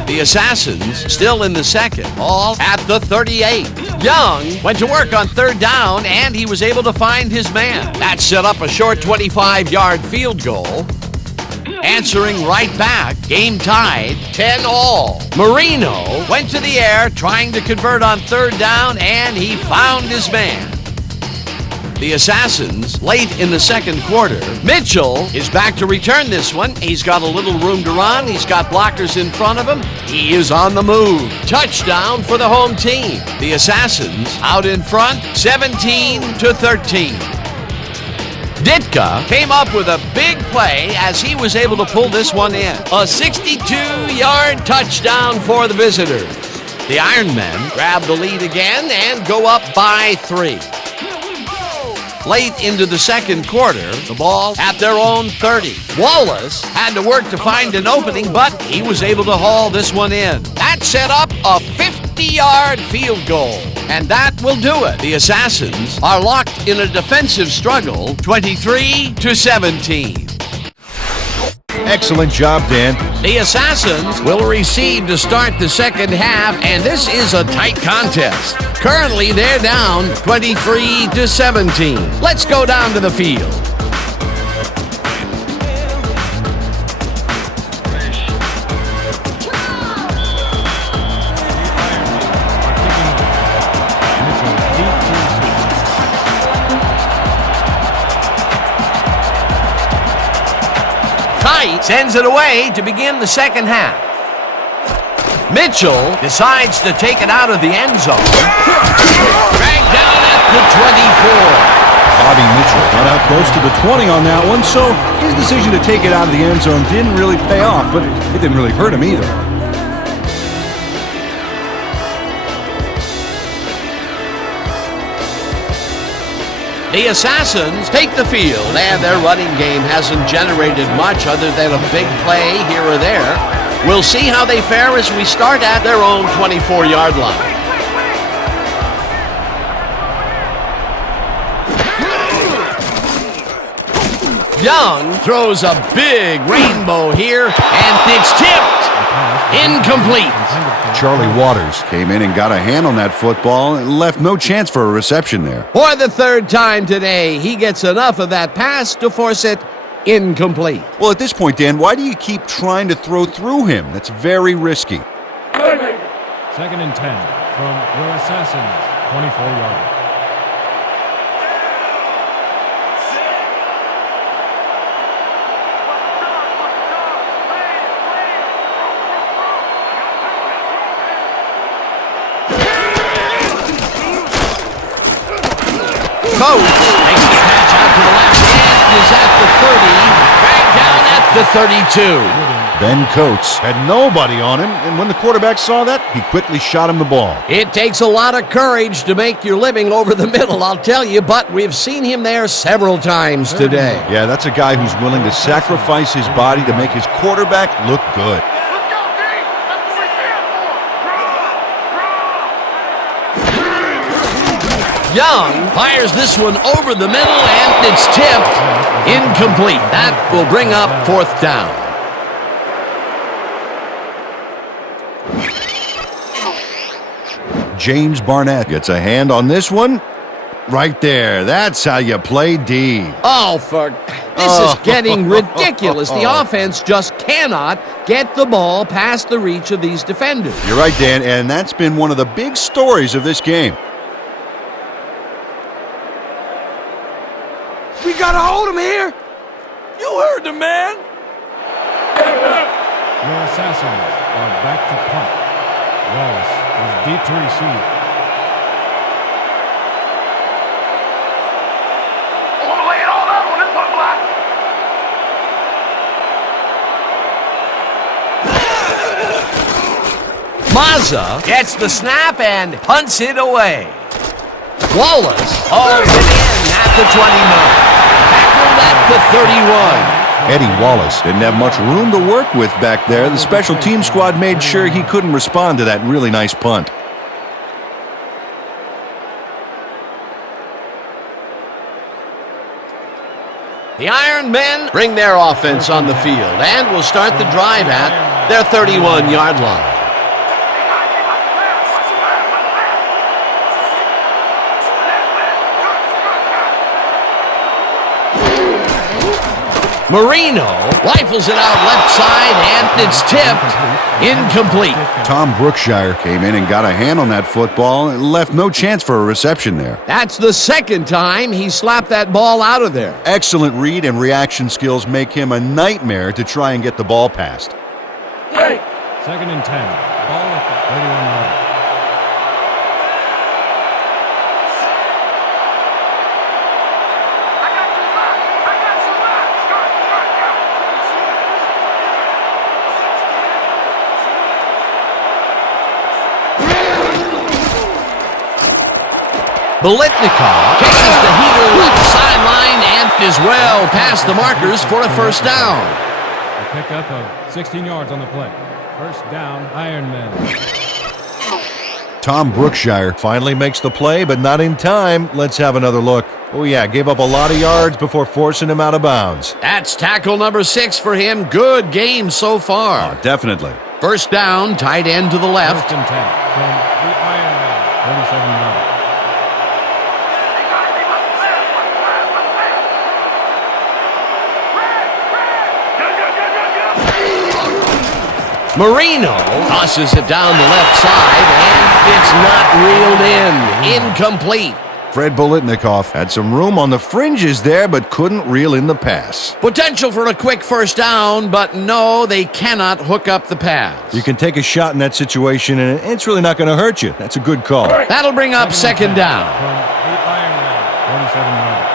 The Assassins still in the second, all at the 38. Young went to work on third down, and he was able to find his man. That set up a short 25-yard field goal. Answering right back, game tied 10-all. Marino went to the air trying to convert on third down, and he found his man. The Assassins late in the second quarter. Mitchell is back to return this one. He's got a little room to run. He's got blockers in front of him. He is on the move. Touchdown for the home team. The Assassins out in front, 17-13. Ditka came up with a big play as he was able to pull this one in. A 62-yard touchdown for the visitors. The Ironmen grab the lead again and go up by 3. Late into the second quarter, the ball at their own 30. Wallace had to work to find an opening, but he was able to haul this one in. That set up a 50-yard field goal, and that will do it. The Assassins are locked in a defensive struggle, 23-17. Excellent job, Dan. The Assassins will receive to start the second half, and this is a tight contest. Currently, they're down 23-17. Let's go down to the field. Kite sends it away to begin the second half. Mitchell decides to take it out of the end zone. Dragged down at the 24. Bobby Mitchell got out close to the 20 on that one, so his decision to take it out of the end zone didn't really pay off, but it didn't really hurt him either. The Assassins take the field, and their running game hasn't generated much other than a big play here or there. We'll see how they fare as we start at their own 24-yard line. Young throws a big rainbow here, and it's tipped. Incomplete. Charlie Waters came in and got a hand on that football and left no chance for a reception there. For the third time today, he gets enough of that pass to force it incomplete. Well, at this point, Dan, why do you keep trying to throw through him? That's very risky. 2nd and 10 from your Assassins, 24-yard. Coates takes the patch out to the left and is at the 30, dragged down at the 32. Ben Coates had nobody on him, and when the quarterback saw that, he quickly shot him the ball. It takes a lot of courage to make your living over the middle, I'll tell you, but we've seen him there several times today. Yeah, that's a guy who's willing to sacrifice his body to make his quarterback look good. Let's go, D! That's what we're here for! Young fires this one over the middle, and it's tipped. Incomplete. That will bring up 4th down. James Barnett gets a hand on this one, Right there. That's how you play D. Oh, this is getting ridiculous. The offense just cannot get the ball past the reach of these defenders. You're right, Dan, and that's been one of the big stories of this game. We gotta hold him here. You heard the man. Your Assassins are back to punt. Wallace is deep to receive. I'm gonna lay it all out on this one block. Mazza gets the snap and punts it away. Wallace hauls it in at the 29. Tackled at the 31. Eddie Wallace didn't have much room to work with back there. The special team squad made sure he couldn't respond to that really nice punt. The Iron Men bring their offense on the field and will start the drive at their 31-yard line. Marino rifles it out left side, and it's tipped. Incomplete. Tom Brookshire came in and got a hand on that football and left no chance for a reception there. That's the second time he slapped that ball out of there. Excellent read and reaction skills make him a nightmare to try and get the ball past. Second and 10. Ball at the 31-yard line. Bolitnikov catches the heater left sideline and is well past the markers for a first down. A pickup of 16 yards on the play. First down, Ironmen. Tom Brookshire finally makes the play, but not in time. Let's have another look. Oh yeah, gave up a lot of yards before forcing him out of bounds. That's tackle number 6 for him. Good game so far. Oh, definitely. First down, tight end to the left. First and 10 from the Ironmen. 37 yards. Marino tosses it down the left side, and it's not reeled in. Incomplete. Fred Bolitnikov had some room on the fringes there, but couldn't reel in the pass. Potential for a quick first down, but no, they cannot hook up the pass. You can take a shot in that situation, and it's really not going to hurt you. That's a good call. That'll bring up second down. From the Ironmen. 47 yards.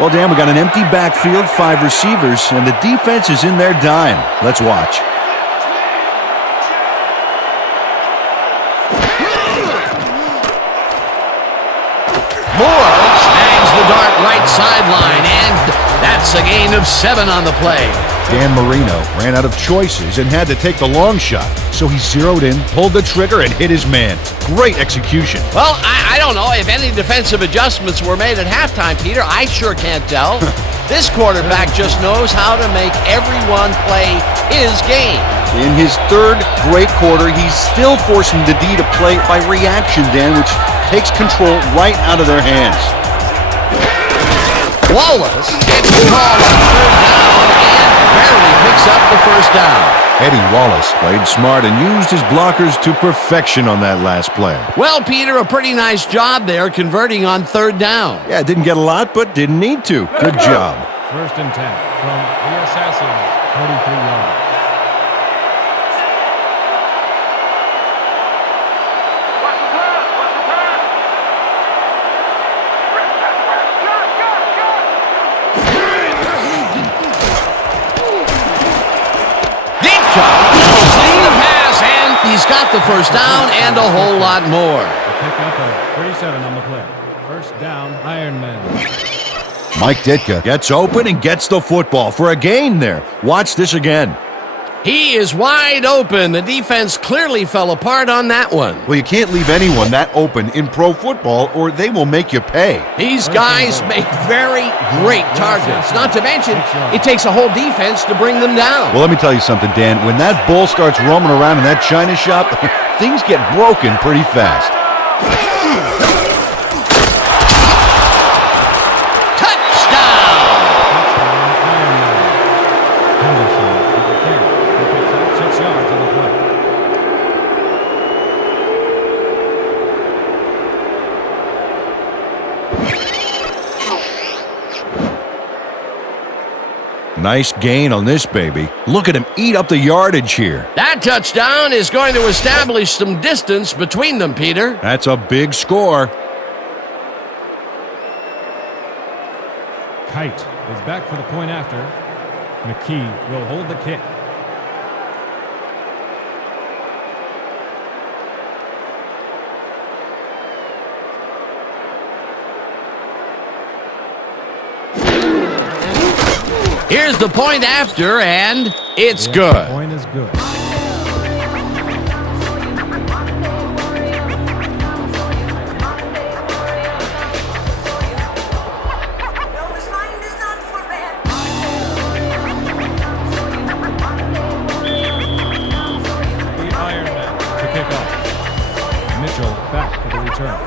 Well, Dan, we got an empty backfield, 5 receivers, and the defense is in their dime. Let's watch. Moore snags the dart right sideline, and that's a gain of 7 on the play. Dan Marino ran out of choices and had to take the long shot, so he zeroed in, pulled the trigger, and hit his man. Great execution. Well, I don't know if any defensive adjustments were made at halftime, Peter. I sure can't tell. This quarterback just knows how to make everyone play his game. In his third great quarter, he's still forcing the D to play by reaction, Dan, which takes control right out of their hands. Wallace gets the ball on third down and barely picks up the first down. Eddie Wallace played smart and used his blockers to perfection on that last play. Well, Peter, a pretty nice job there converting on third down. Yeah, didn't get a lot, but didn't need to. Good job. First and 10 from the Assassins. 43 yards. He's got the first down and a whole lot more. A pickup of 37 on the play. First down, Ironmen. Mike Ditka gets open and gets the football for a gain there. Watch this again. He is wide open. The defense clearly fell apart on that one. Well, you can't leave anyone that open in pro football or they will make you pay. These guys make very great targets. Not to mention, it takes a whole defense to bring them down. Well, let me tell you something, Dan. When that bull starts roaming around in that china shop, things get broken pretty fast. Nice gain on this baby. Look at him eat up the yardage here. That touchdown is going to establish some distance between them, Peter. That's a big score. Kite is back for the point after. McKee will hold the kick. Here's the point after, and it's The good. point is good. The Ironman to kick off. Mitchell back for the return.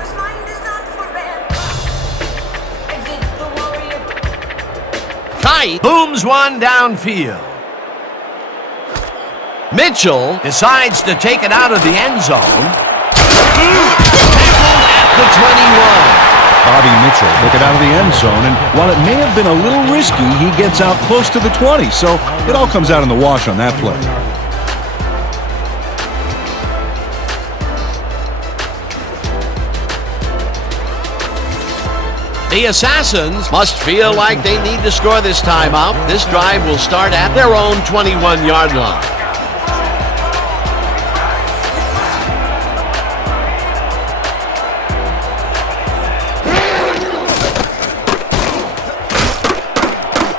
Kite booms one downfield. Mitchell decides to take it out of the end zone. Tackled at the 21. Bobby Mitchell took it out of the end zone, and while it may have been a little risky, he gets out close to the 20, so it all comes out in the wash on that play. The Assassins must feel like they need to score this time out. This drive will start at their own 21-yard line.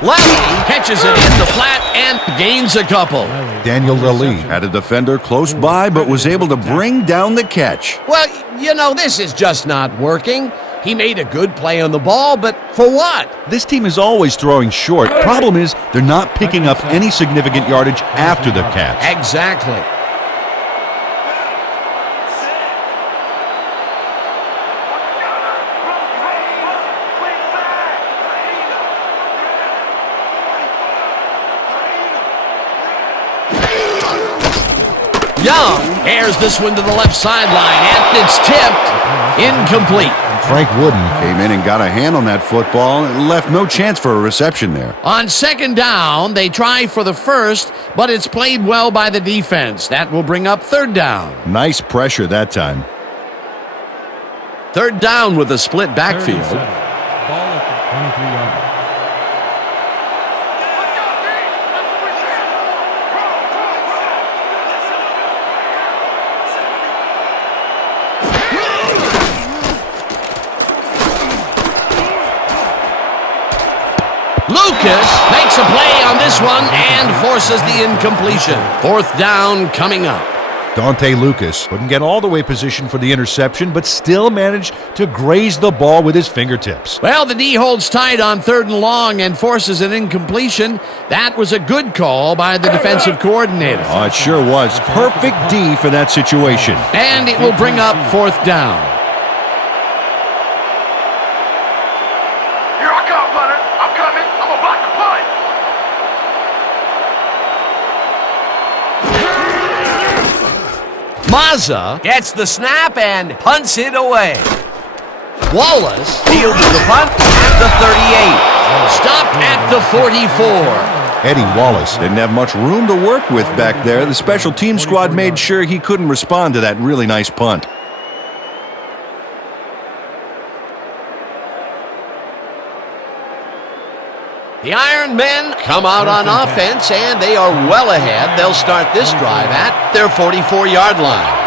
Lefty catches it in the flat and gains a couple. Daniel Lilly had a defender close by, but was able to bring down the catch. Well, you know, this is just not working. He made a good play on the ball, but for what? This team is always throwing short. Problem is, they're not picking up any significant yardage after the catch. Exactly. Young airs this one to the left sideline, and it's tipped. Incomplete. Frank Wooden came in and got a hand on that football and left no chance for a reception there. On second down, they try for the first, but it's played well by the defense. That will bring up third down. Nice pressure that time. Third down with a split backfield. 37. Ball at the 23-yard line. Lucas makes a play on this one and forces the incompletion. Fourth down coming up. Dante Lucas couldn't get all the way positioned for the interception, but still managed to graze the ball with his fingertips. Well, the D holds tight on third and long and forces an incompletion. That was a good call by the defensive coordinator. Oh, it sure was. Perfect D for that situation. And it will bring up fourth down. Here I come, punter. I'm coming. I'm gonna block the punt. Mazza gets the snap and punts it away. Wallace fields the punt at the 38. Stopped at the 44. Eddie Wallace didn't have much room to work with back there. The special team squad made sure he couldn't respond to that really nice punt. The Iron Men come out on offense, and they are well ahead. They'll start this drive at their 44-yard line.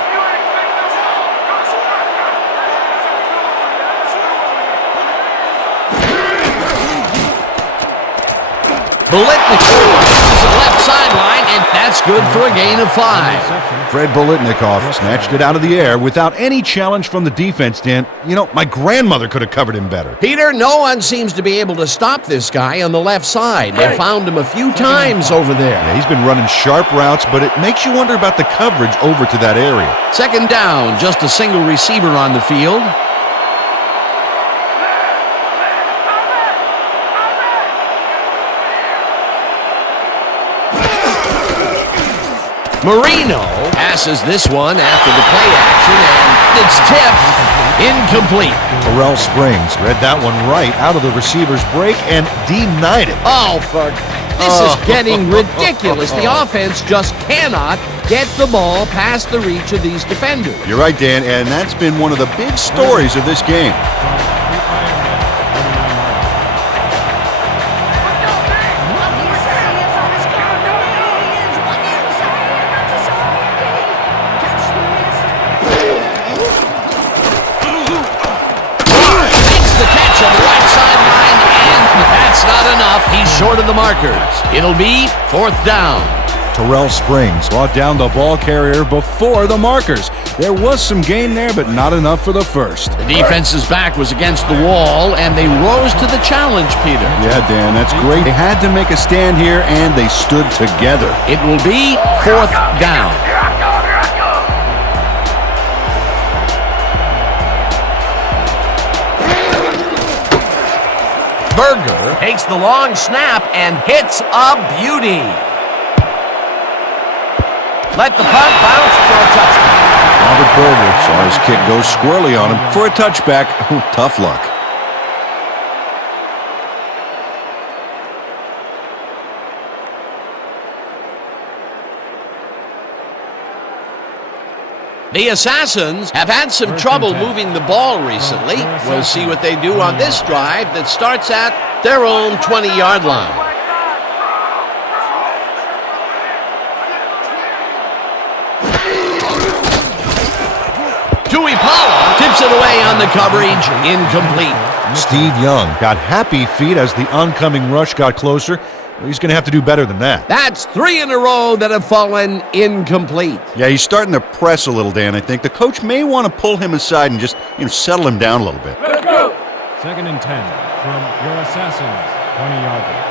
Bolitnikov uses the left sideline, and that's good for a gain of 5. Fred Bolitnikov snatched it out of the air without any challenge from the defense, Dan. You know, my grandmother could have covered him better. Peter, no one seems to be able to stop this guy on the left side. They found him a few times over there. Yeah, he's been running sharp routes, but it makes you wonder about the coverage over to that area. Second down, just a single receiver on the field. Marino passes this one after the play action, and it's tipped incomplete. Terrell Springs read that one right out of the receiver's break and denied it. Oh, this is getting ridiculous. The offense just cannot get the ball past the reach of these defenders. You're right, Dan, and that's been one of the big stories of this game. He's short of the markers. It'll be 4th down. Terrell Springs brought down the ball carrier before the markers. There was some gain there, but not enough for the first. The defense's back was against the wall, and they rose to the challenge, Peter. Yeah, Dan, that's great. They had to make a stand here, and they stood together. It will be 4th down. Berger takes the long snap and hits a beauty. Let the punt bounce for a touchback. Robert Berger saw his kick go squirrely on him for a touchback. Tough luck. The Assassins have had some trouble moving the ball recently. We'll see what they do on this drive that starts at their own 20-yard line. Tuipala tips it away on the coverage, incomplete. Steve Young got happy feet as the oncoming rush got closer. He's going to have to do better than that. That's 3 in a row that have fallen incomplete. Yeah, he's starting to press a little, Dan. I think the coach may want to pull him aside and just settle him down a little bit. Let's go. 2nd and 10 from your Assassins, 20-yard line.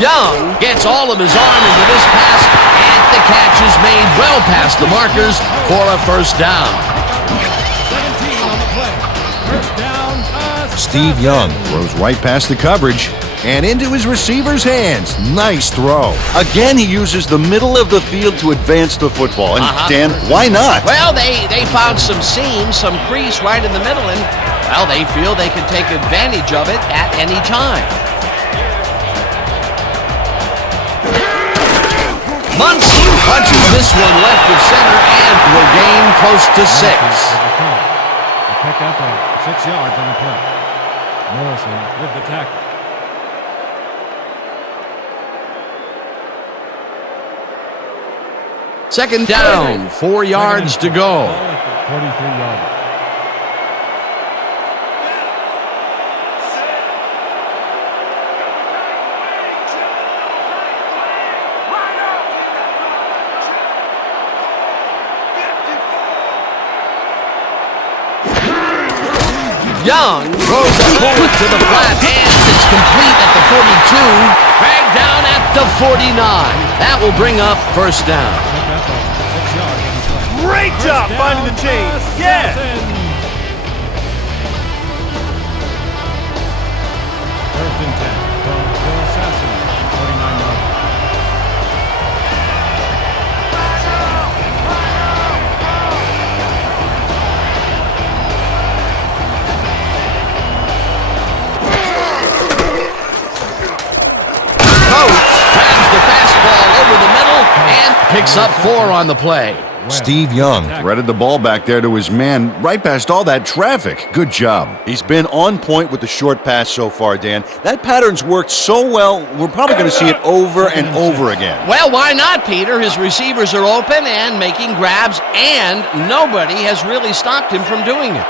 Young gets all of his arm into this pass, and the catch is made well past the markers for a 1st down. 17 on the play. 1st down. Steve Young throws right past the coverage and into his receiver's hands. Nice throw. Again, he uses the middle of the field to advance the football. And Dan, why not? Well, they found some seams, some crease right in the middle, and, well, they feel they can take advantage of it at any time. Muncie punches this one left of center and will gain close to 6. Pick up 6 yards on the play. Morrison with the tackle. Second down, 4 yards to go. 43-yard line. Young throws it forward to the flat, and it's complete at the 42, dragged down at the 49. That will bring up 1st down. Great job finding the chain. Yeah. 1st and 10 from your Assassins, 49-yard line. Grabs the fastball over the middle and picks up 4 on the play. Steve Young threaded the ball back there to his man right past all that traffic. Good job. He's been on point with the short pass so far, Dan. That pattern's worked so well, we're probably going to see it over and over again. Well, why not, Peter? His receivers are open and making grabs, and nobody has really stopped him from doing it.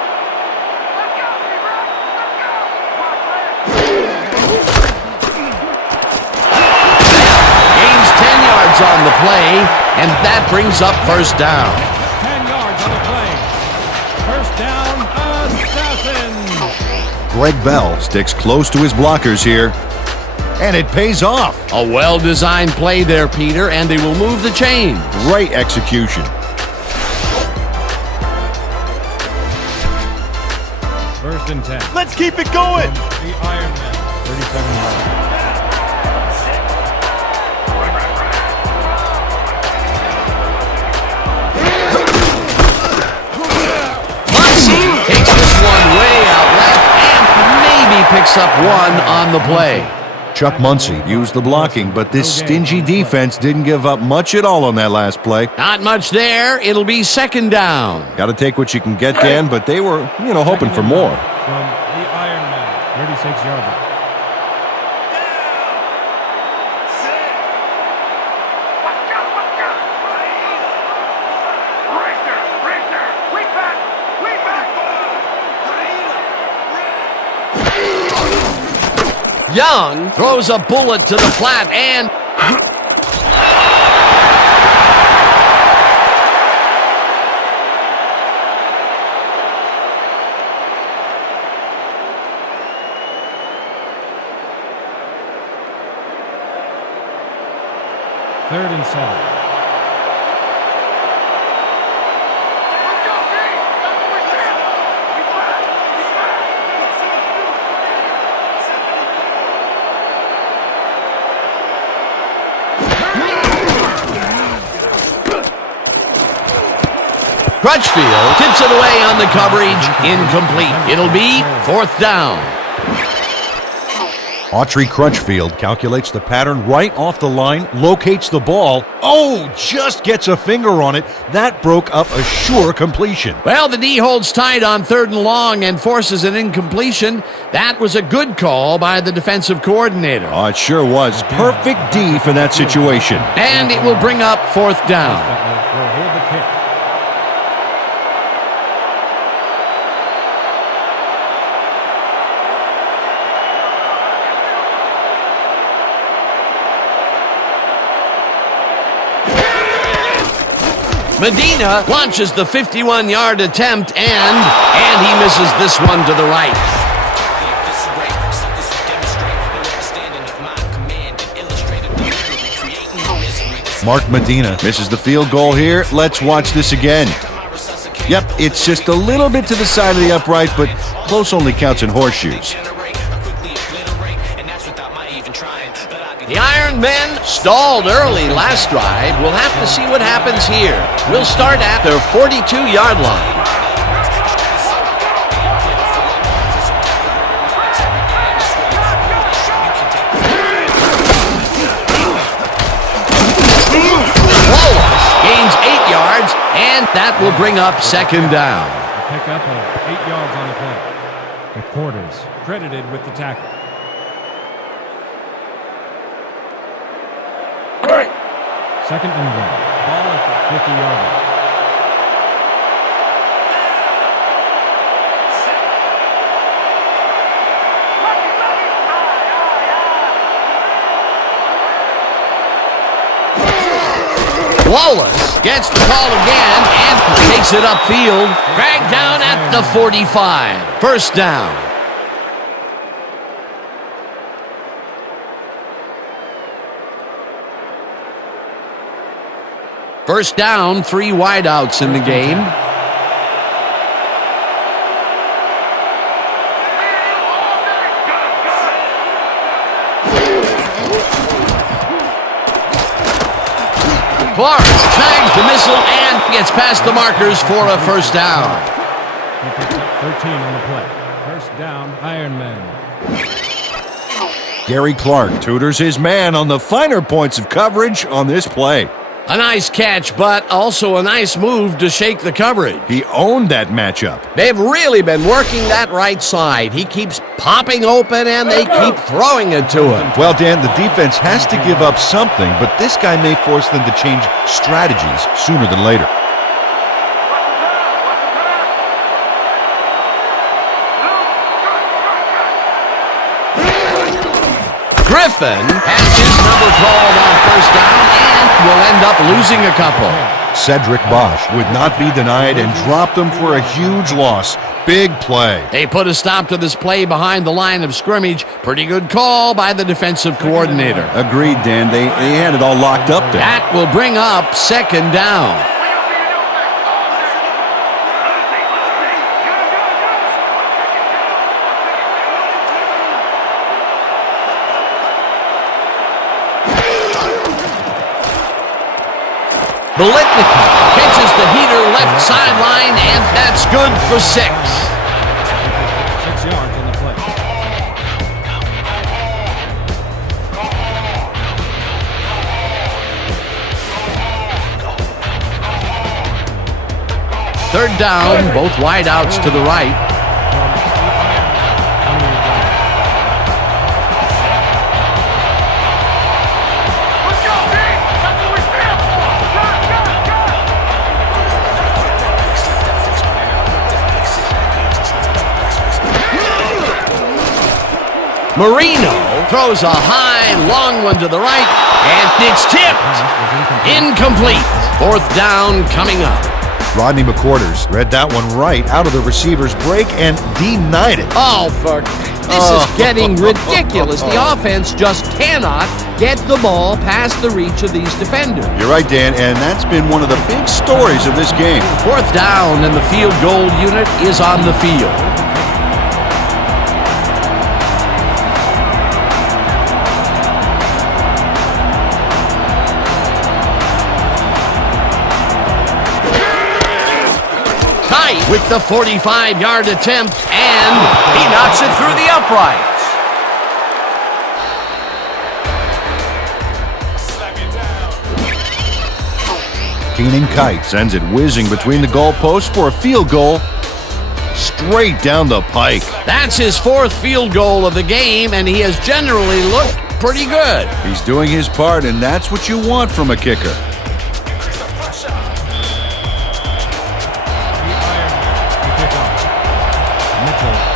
Gains 10 yards on the play, and that brings up first down. 10 yards on the play. First down, Assassin. Greg Bell sticks close to his blockers here, and it pays off. A well-designed play there, Peter, and they will move the chains. Great execution. First and 10. Let's keep it going. The Ironman, 37 yards. Takes this one way out left and maybe picks up one on the play. Chuck Muncie used the blocking, but this stingy defense didn't give up much at all on that last play. Not much there. It'll be second down. Got to take what you can get, Dan, but they were, hoping for more. From the Ironman, 36 yards. Young throws a bullet to the flat and... Third and 7. Crutchfield tips it away on the coverage. Incomplete. It'll be fourth down. Autry Crutchfield calculates the pattern right off the line, locates the ball. Oh, just gets a finger on it. That broke up a sure completion. Well, the D holds tight on third and long and forces an incompletion. That was a good call by the defensive coordinator. Oh, it sure was. Perfect D for that situation. And it will bring up fourth down. Will hold the kick. Medina launches the 51-yard attempt, and he misses this one to the right. Mark Medina Misses the field goal here. Let's watch this again. Yep, it's just a little bit to the side of the upright, but close only counts in horseshoes. The Iron Men stalled early last drive. We'll have to see what happens here. We'll start at their 42-yard line. Wallace gains 8 yards, and that will bring up second down. Pick up 8 yards on the play. The quarters credited with the tackle. Second and 1. Ball at the 50-yard line. Wallace gets the call again and takes it upfield. Dragged down at the 45. First down. First down, 3 wideouts in the game. Clark snags the missile and gets past the markers for a first down. He picks up 13 on the play. First down, Ironman. Gary Clark tutors his man on the finer points of coverage on this play. A nice catch, but also a nice move to shake the coverage. He owned that matchup. They've really been working that right side. He keeps popping open, and they keep throwing it to him. Well, Dan, the defense has to give up something, but this guy may force them to change strategies sooner than later. Griffin has his number called on first down and will end up losing a couple. Cedric Bosch would not be denied and dropped them for a huge loss. Big play. They put a stop to this play behind the line of scrimmage. Pretty good call by the defensive coordinator. Agreed, Dan. They had it all locked up there. That will bring up second down. Bolitnikov catches the heater left sideline, and that's good for 6. 6 yards on the play. Third down, both wideouts to the right. Marino throws a high, long one to the right, and it's tipped. Incomplete. Fourth down coming up. Rodney McQuarters read that one right out of the receiver's break and denied it. Oh, this is getting ridiculous. The offense just cannot get the ball past the reach of these defenders. You're right, Dan, and that's been one of the big stories of this game. Fourth down, and the field goal unit is on the field. With the 45-yard attempt, and he knocks it through the uprights. Keenan Kite sends it whizzing between the goalposts for a field goal straight down the pike. That's his 4th field goal of the game, and he has generally looked pretty good. He's doing his part, and that's what you want from a kicker.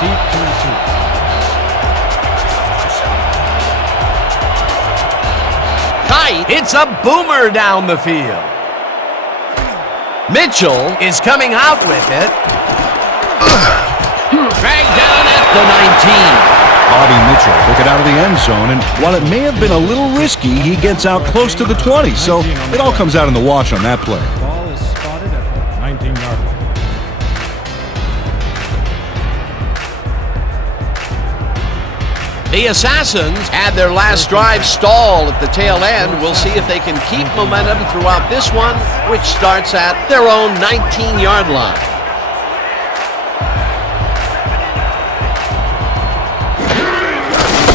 Deep to receive. Kite hits a boomer down the field. Mitchell is coming out with it. Dragged down at the 19. Bobby Mitchell took it out of the end zone, and while it may have been a little risky, he gets out close to the 20, so it all comes out in the wash on that play. Ball is spotted at the 19-yard line. The Assassins had their last drive stall at the tail end. We'll see if they can keep momentum throughout this one, which starts at their own 19-yard line.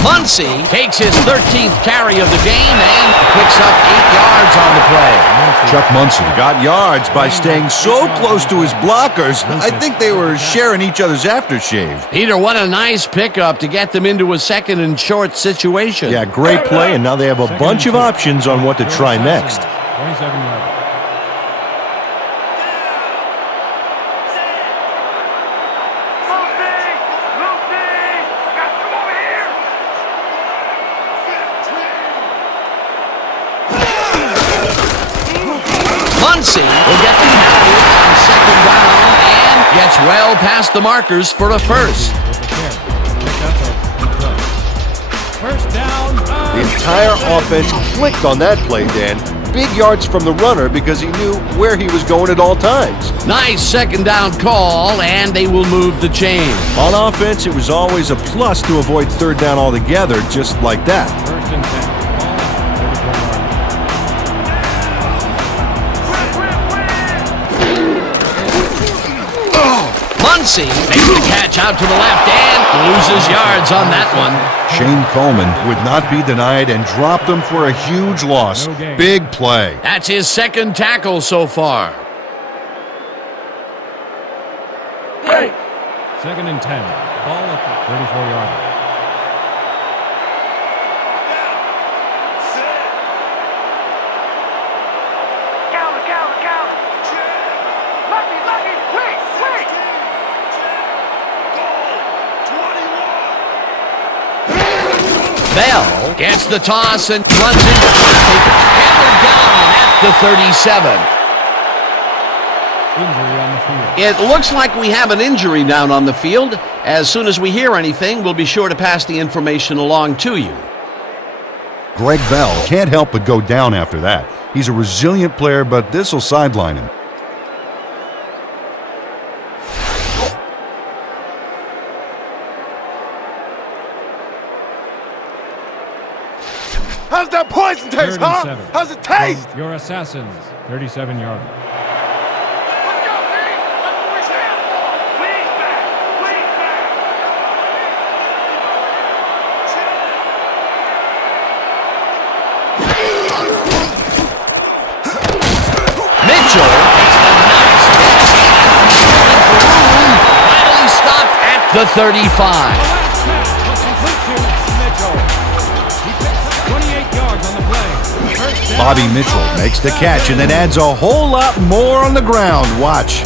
Muncy takes his 13th carry of the game and picks up 8 yards on the play. Chuck Muncy got yards by staying so close to his blockers, I think they were sharing each other's aftershave. Peter, what a nice pickup to get them into a 2nd and short situation. Yeah, great play, and now they have a bunch of options on what to try next. 27 yards. Muncy will get the carry on 2nd down and gets well past the markers for a first. First down. The entire offense clicked on that play, Dan. Big yards from the runner because he knew where he was going at all times. Nice 2nd down call, and they will move the chain. On offense, it was always a plus to avoid 3rd down altogether, just like that. First and 10. Muncy makes the catch out to the left, and Loses yards on that one. Shane Coleman would not be denied and dropped them for a huge loss. Big play. That's his second tackle so far. Second and 10. Ball at the 34-yard line. Bell gets the toss and runs into traffic. Hammered down at the 37. Injury on the field. It looks like we have an injury down on the field. As soon as we hear anything, we'll be sure to pass the information along to you. Greg Bell can't help but go down after that. He's a resilient player, but this will sideline him. How's that poison taste, Third and huh? 7. How's it taste? From your Assassins, 37-yard line. Let's go, B! That's what we stand for! Lean back! Lean back! Mitchell takes a nice catch. Finally stopped at the 35. Bobby Mitchell makes the catch and then adds a whole lot more on the ground. Watch.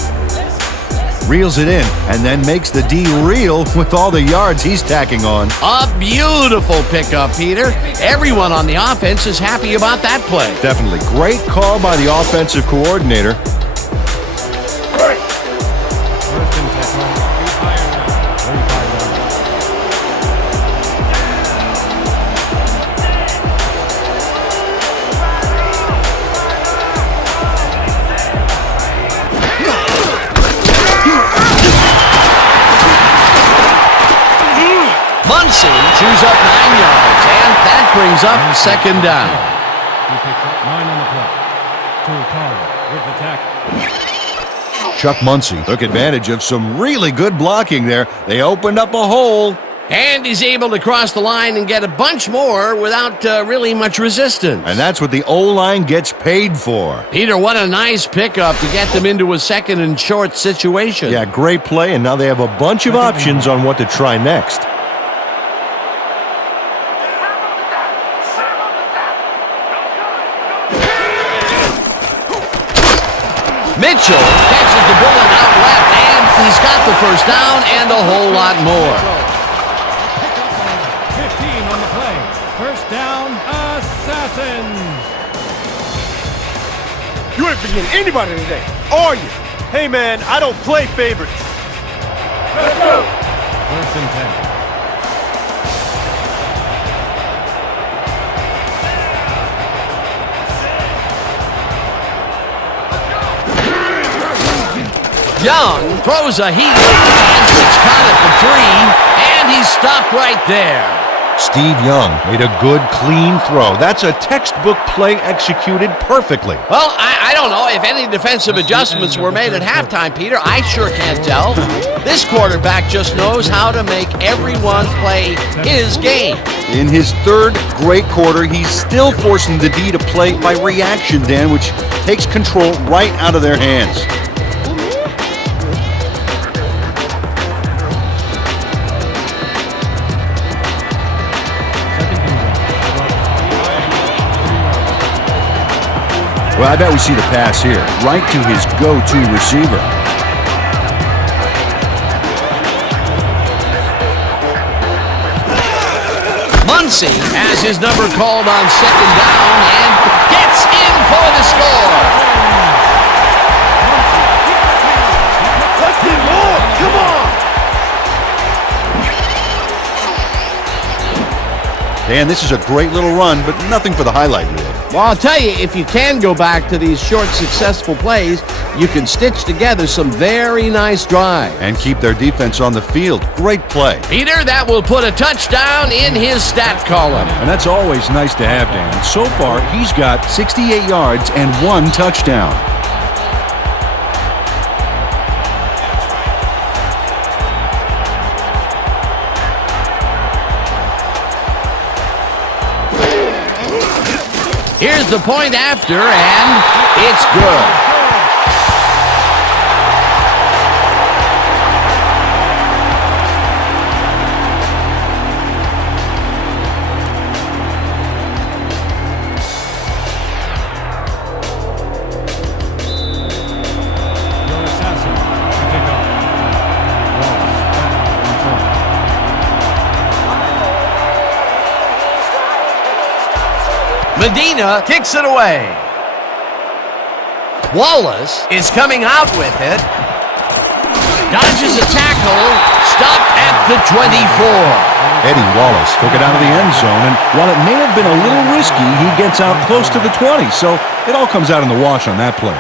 Reels it in and then makes the D reel with all the yards he's tacking on. A beautiful pickup, Peter. Everyone on the offense is happy about that play. Definitely. Great call by the offensive coordinator. First and 10. The Ironman, 35-yard line. Munson chews up 9 yards, and that brings up second down. He picks up 9 on the play. To Carter with the tackle. Chuck Muncie Took advantage of some really good blocking there. They opened up a hole. And he's able to cross the line and get a bunch more without really much resistance. And that's what the O-line gets paid for. Peter, what a nice pickup to get them into a second and short situation. Yeah, great play, and now they have a bunch of options on what to try next. Mitchell catches the bullet out left, and he's got the first down and a whole lot more. 15 on the play. First down, Assassins. You ain't forgetting anybody today, are you? Hey, man, I don't play favorites. First and 10. Young throws a heater, and it's caught at the 3, and he's stopped right there. Steve Young made a good, clean throw. That's a textbook play executed perfectly. Well, I don't know if any defensive adjustments were made at halftime, Peter. I sure can't tell. This quarterback just knows how to make everyone play his game. In his third great quarter, he's still forcing the D to play by reaction, Dan, which takes control right out of their hands. Well, I bet we see the pass here, right to his go-to receiver. Muncie has his number called on second down and gets in for the score. Let's get more! Come on! Dan, this is a great little run, but nothing for the highlight reel. Well, I'll tell you, if you can go back to these short, successful plays, you can stitch together some very nice drives. And keep their defense on the field. Great play. Peter, that will put a touchdown in his stat column. And that's always nice to have, Dan. So far, he's got 68 yards and 1 touchdown. Here's the point after, and it's good. Medina kicks it away. Wallace is coming out with it. Dodges a tackle. Stopped at the 24. Eddie Wallace took it out of the end zone, and while it may have been a little risky, he gets out close to the 20, so it all comes out in the wash on that play.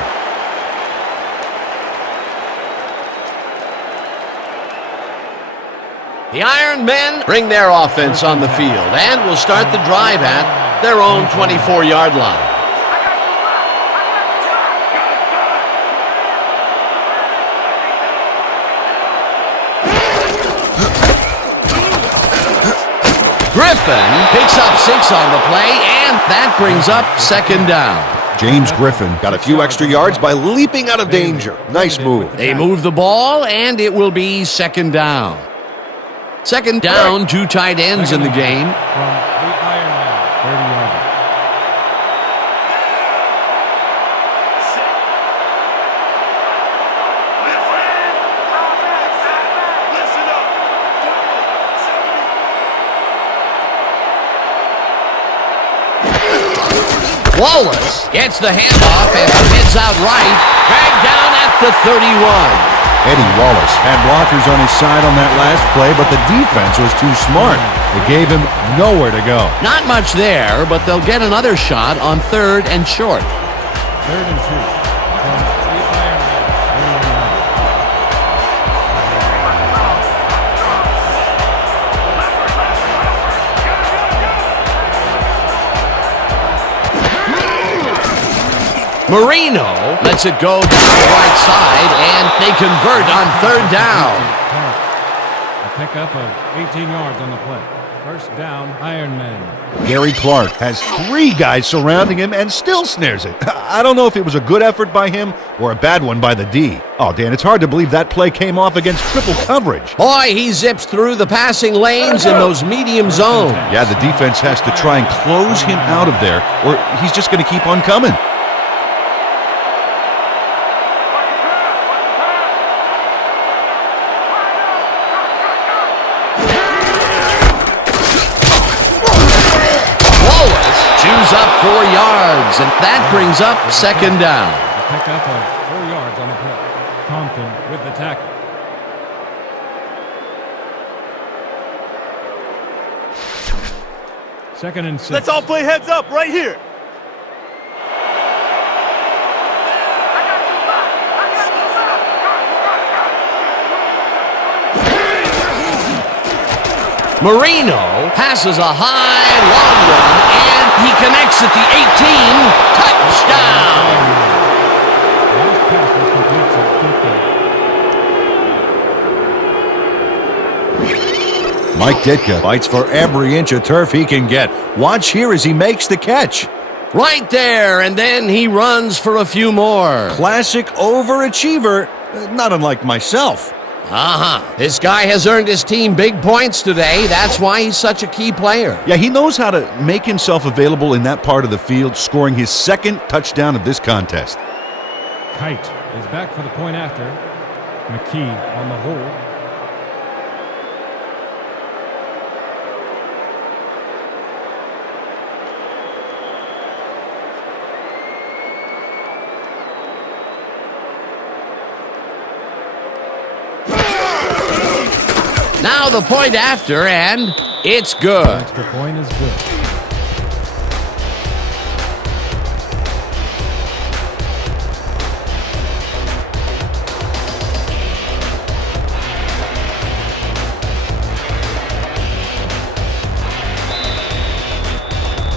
The Iron Men bring their offense on the field and will start the drive at their own 24-yard line. Griffin picks up 6 on the play, and that brings up second down. James Griffin got a few extra yards by leaping out of danger. Nice move. They move the ball, and it will be second down. Second down, 2 tight ends in the game. From the Iron Man, 30 yards. Listen up. Wallace gets the handoff and heads out right. Dragged down at the 31. Eddie Wallace had blockers on his side on that last play, but the defense was too smart. It gave him nowhere to go. Not much there, but they'll get another shot on 3rd and short. 3rd and 2. From the Iron Man, 31 yards. Marino lets it go down the right side, and they convert on 3rd down. A pickup of 18 yards on the play. First down, Iron Man. Gary Clark has 3 guys surrounding him and still snares it. I don't know if it was a good effort by him or a bad one by the D. Oh, Dan, it's hard to believe that play came off against triple coverage. Boy, he zips through the passing lanes in those medium zones. Yeah, the defense has to try and close him out of there, or he's just going to keep on coming. Up 4 yards, and that brings up second down. A pickup of 4 yards on the play. Compton with the tackle. Second and 6. Let's all play heads up right here. Marino passes a high, long one, and he connects at the 18. Touchdown! Mike Ditka fights for every inch of turf he can get. Watch here as he makes the catch. Right there, and then he runs for a few more. Classic overachiever, not unlike myself. This guy has earned his team big points today. That's why he's such a key player. Yeah, he knows how to make himself available in that part of the field, scoring his 2nd touchdown of this contest. Kite is back for the point after. McKee on the hold. Now the point after, and it's good. Extra point is good.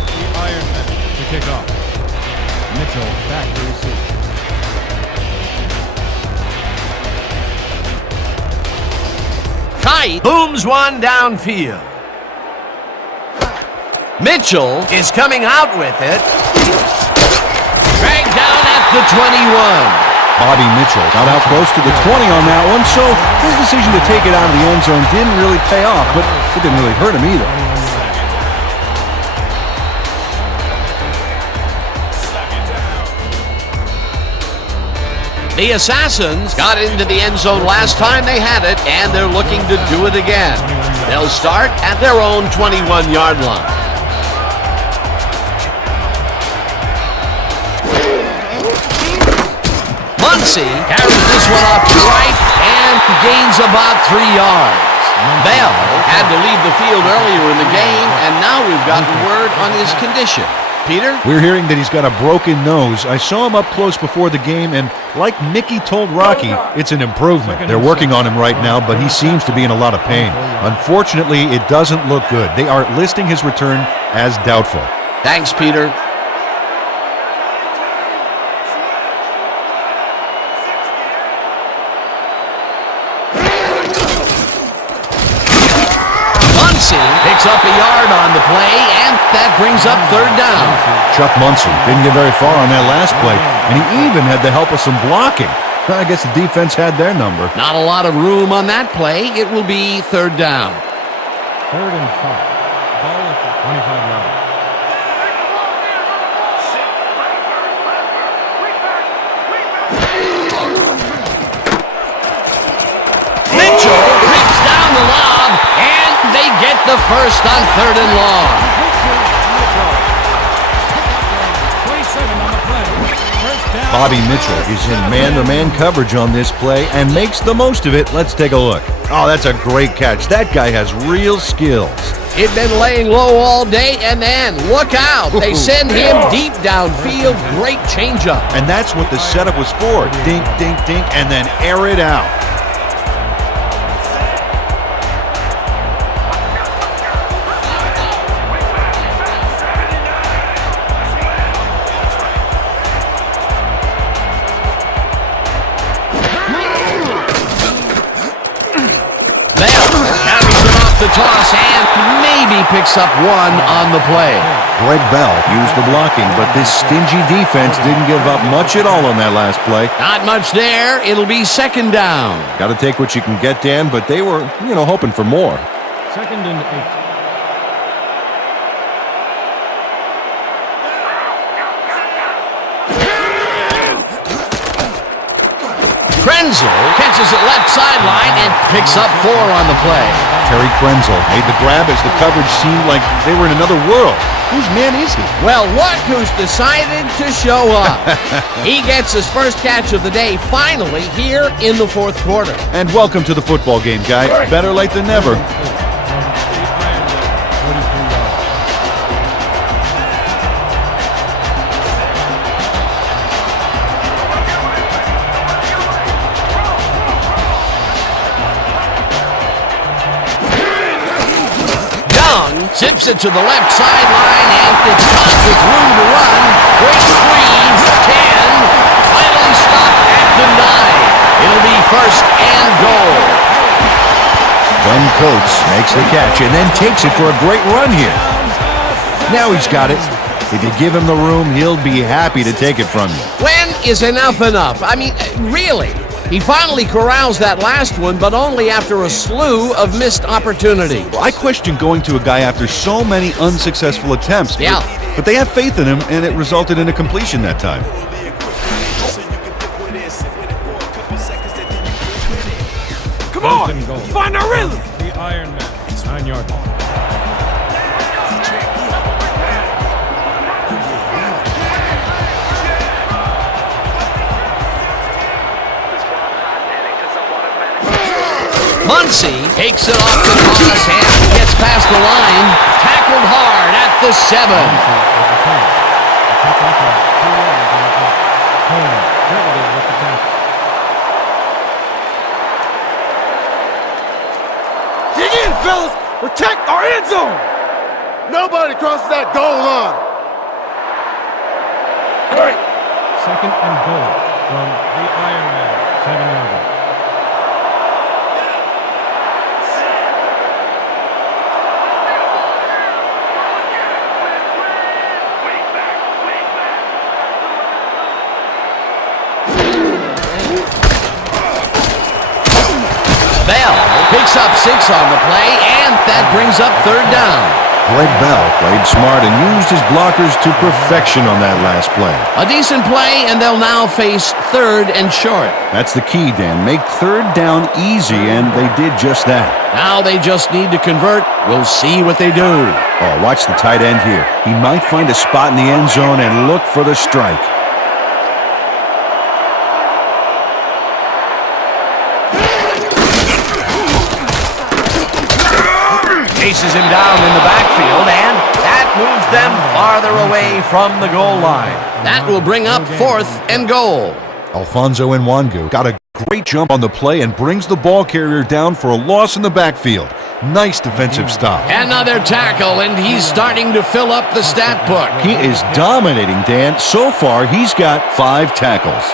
The Iron Men to kick off. Mitchell back to receive. Kite booms one downfield. Mitchell is coming out with it. Dragged down at the 21. Bobby Mitchell got out close to the 20 on that one, so his decision to take it out of the end zone didn't really pay off, but it didn't really hurt him either. The Assassins got into the end zone last time they had it, and they're looking to do it again. They'll start at their own 21-yard line. Muncie carries this one off to right and gains about 3 yards. Bell had to leave the field earlier in the game, and now we've gotten word on his condition. Peter? We're hearing that he's got a broken nose. I saw him up close before the game, and like Mickey told Rocky, it's an improvement. They're working on him right now, but he seems to be in a lot of pain. Unfortunately, it doesn't look good. They are listing his return as doubtful. Thanks, Peter. Picks up a yard on the play, and that brings up 3rd down. Chuck Muncie didn't get very far on that last play, and he even had the help of some blocking. I guess the defense had their number. Not a lot of room on that play. It will be 3rd down. 3rd and 5. Ball at the 25 yards. Mitchell creeps down the lob, and they get the first on 3rd and long. 27 on the play. First down. Bobby Mitchell is in man-to-man coverage on this play and makes the most of it. Let's take a look. Oh, that's a great catch. That guy has real skills. He'd been laying low all day, and then, look out, they send him deep downfield. Great changeup. And that's what the setup was for. Dink, dink, dink, and then air it out. The toss and maybe picks up 1 on the play. Greg Bell used the blocking, but this stingy defense didn't give up much at all on that last play. Not much there. It'll be 2nd down. Got to take what you can get, Dan, but they were, hoping for more. 2nd and 8. Krenzel catches it left sideline and picks up 4 on the play. Terry Krenzel made the grab as the coverage seemed like they were in another world. Whose man is he? Well, look who's decided to show up. He gets his first catch of the day finally here in the 4th quarter. And welcome to the football game, guy. Better late than never. Zips it to the left sideline, and it's caught with room to run. Breaks free, 10, finally stopped at the 9. It'll be 1st and goal. Glenn Coates makes the catch and then takes it for a great run here. Now he's got it. If you give him the room, he'll be happy to take it from you. When is enough enough? I mean, really? He finally corrals that last one, but only after a slew of missed opportunities. I question going to a guy after so many unsuccessful attempts. Yeah. But they have faith in him, and it resulted in a completion that time. Come on! Find our rhythm! The Iron Man. 9-yard line. Muncie takes it off the toss and gets past the line. Tackled hard at the 7. Dig in, fellas! Protect our end zone! Nobody crosses that goal line! 2nd and goal from the Iron Man. 7-yard line. Picks up 6 on the play, and that brings up third down. Greg Bell played smart and used his blockers to perfection on that last play. A decent play, and they'll now face third and short. That's the key, Dan. Make third down easy, and they did just that. Now they just need to convert. We'll see what they do. Oh, watch the tight end here. He might find a spot in the end zone and look for the strike. Chases him down in the backfield, and that moves them farther away from the goal line. That will bring up 4th and goal. Alfonso Nwangu got a great jump on the play and brings the ball carrier down for a loss in the backfield. Nice defensive stop. Another tackle, and he's starting to fill up the stat book. He is dominating, Dan. So far, he's got 5 tackles.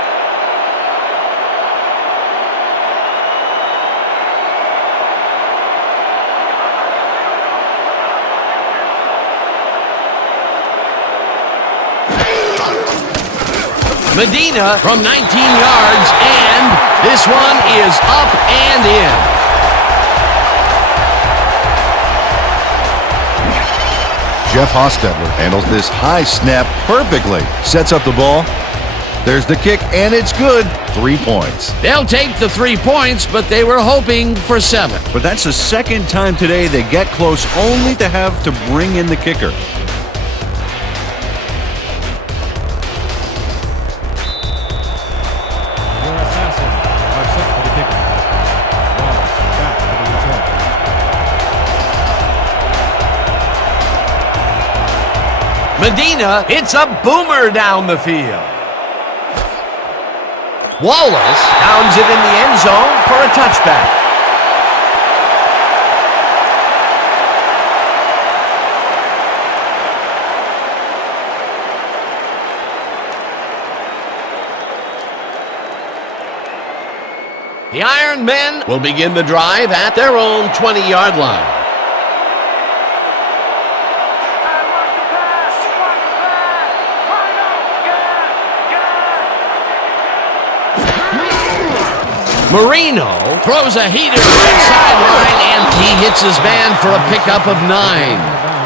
Medina from 19 yards, and this one is up and in. Jeff Hostetler handles this high snap perfectly. Sets up the ball. There's the kick, and it's good. 3 points. They'll take the 3 points, but they were hoping for 7. But that's the second time today they get close only to have to bring in the kicker. Medina hits a boomer down the field. Wallace downs it in the end zone for a touchback. The Iron Men will begin the drive at their own 20-yard line. Marino throws a heater right sideline, and he hits his man for a pickup of 9.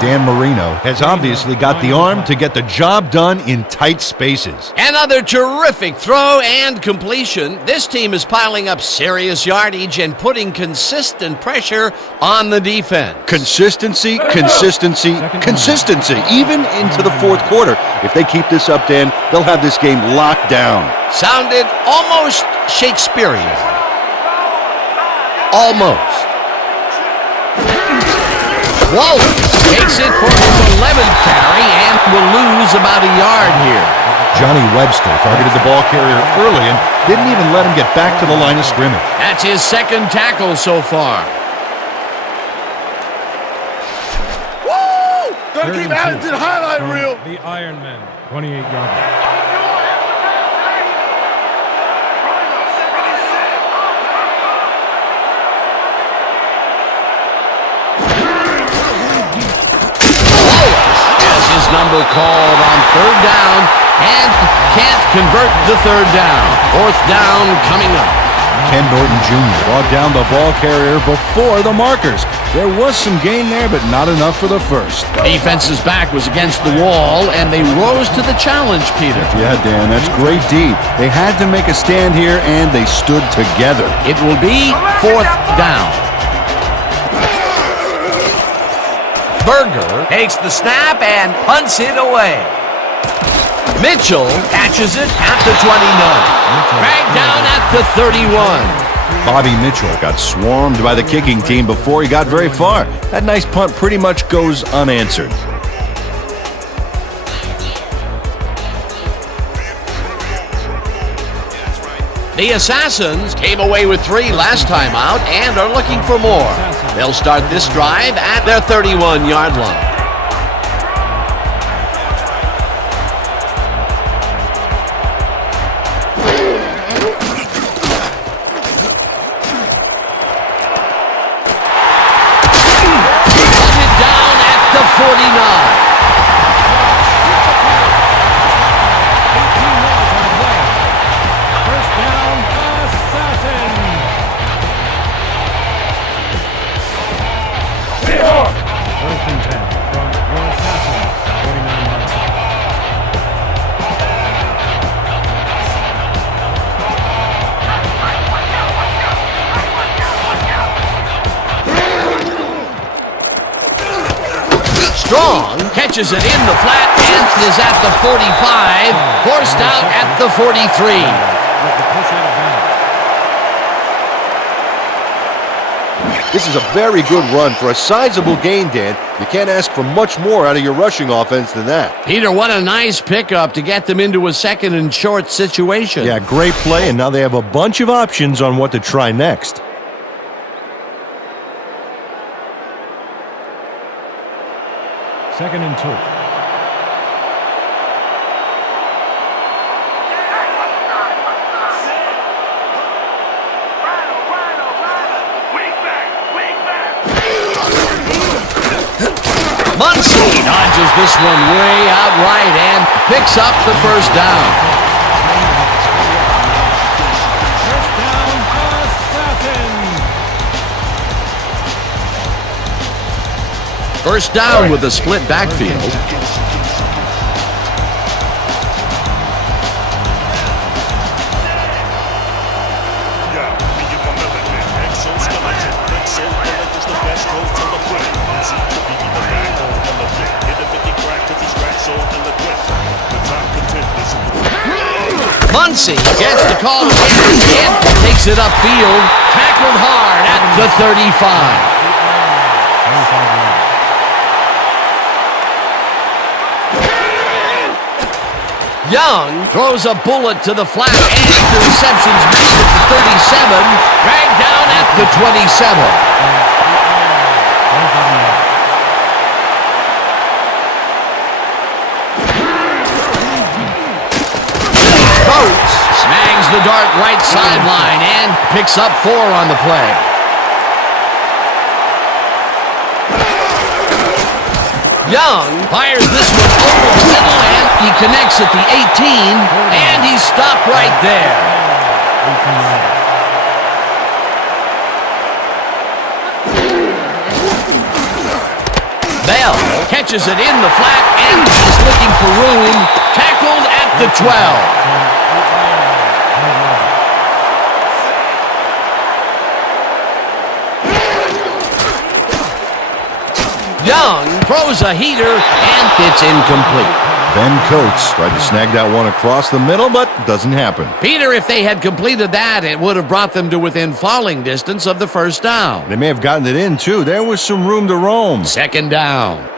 Dan Marino has obviously got the arm to get the job done in tight spaces. Another terrific throw and completion. This team is piling up serious yardage and putting consistent pressure on the defense. Consistency, consistency, consistency, even into the fourth quarter. If they keep this up, Dan, they'll have this game locked down. Sounded almost Shakespearean. Almost. Wallace takes it for his 11th carry and will lose about a yard here. Johnny Webster targeted the ball carrier early and didn't even let him get back to the line of scrimmage. That's his 2nd tackle so far. Woo! Gotta keep adding to the highlight reel. The Iron Men, 28-yard. Number called on 3rd down and can't convert the 3rd down. 4th down coming up. Ken Norton Jr. brought down the ball carrier before the markers. There was some gain there, but not enough for the first. Defense's back was against the wall, and they rose to the challenge, Peter. Yeah, Dan, that's great D. They had to make a stand here, and they stood together. It will be 4th down. Berger takes the snap and punts it away. Mitchell catches it at the 29. Dragged down at the 31. Bobby Mitchell got swarmed by the kicking team before he got very far. That nice punt pretty much goes unanswered. The Assassins came away with 3 last time out and are looking for more. They'll start this drive at their 31-yard line. Hunted down at the 49. Strong catches it in the flat and is at the 45, forced out at the 43. With the push out of bounds. This is a very good run for a sizable gain, Dan. You can't ask for much more out of your rushing offense than that. Peter, what a nice pickup to get them into a second and short situation. Yeah, great play, and now they have a bunch of options on what to try next. Second and 2. Muncie dodges this one way out right and picks up the first down. First down, Falcons. First down with a split backfield. Muncie gets the call again and takes it upfield. Tackled hard at the 35. Young throws a bullet to the flat and the reception's made at the 37. Dragged down at the 27. Snags the dart right sideline and picks up 4 on the play. Young fires this one over the middle and he connects at the 18 and he's stopped right there. Bell catches it in the flat and he's looking for room. Tackled at the 12. Young throws a heater, and it's incomplete. Ben Coates tried to snag that one across the middle, but doesn't happen. Peter, if they had completed that, it would have brought them to within falling distance of the first down. They may have gotten it in, too. There was some room to roam. Second down.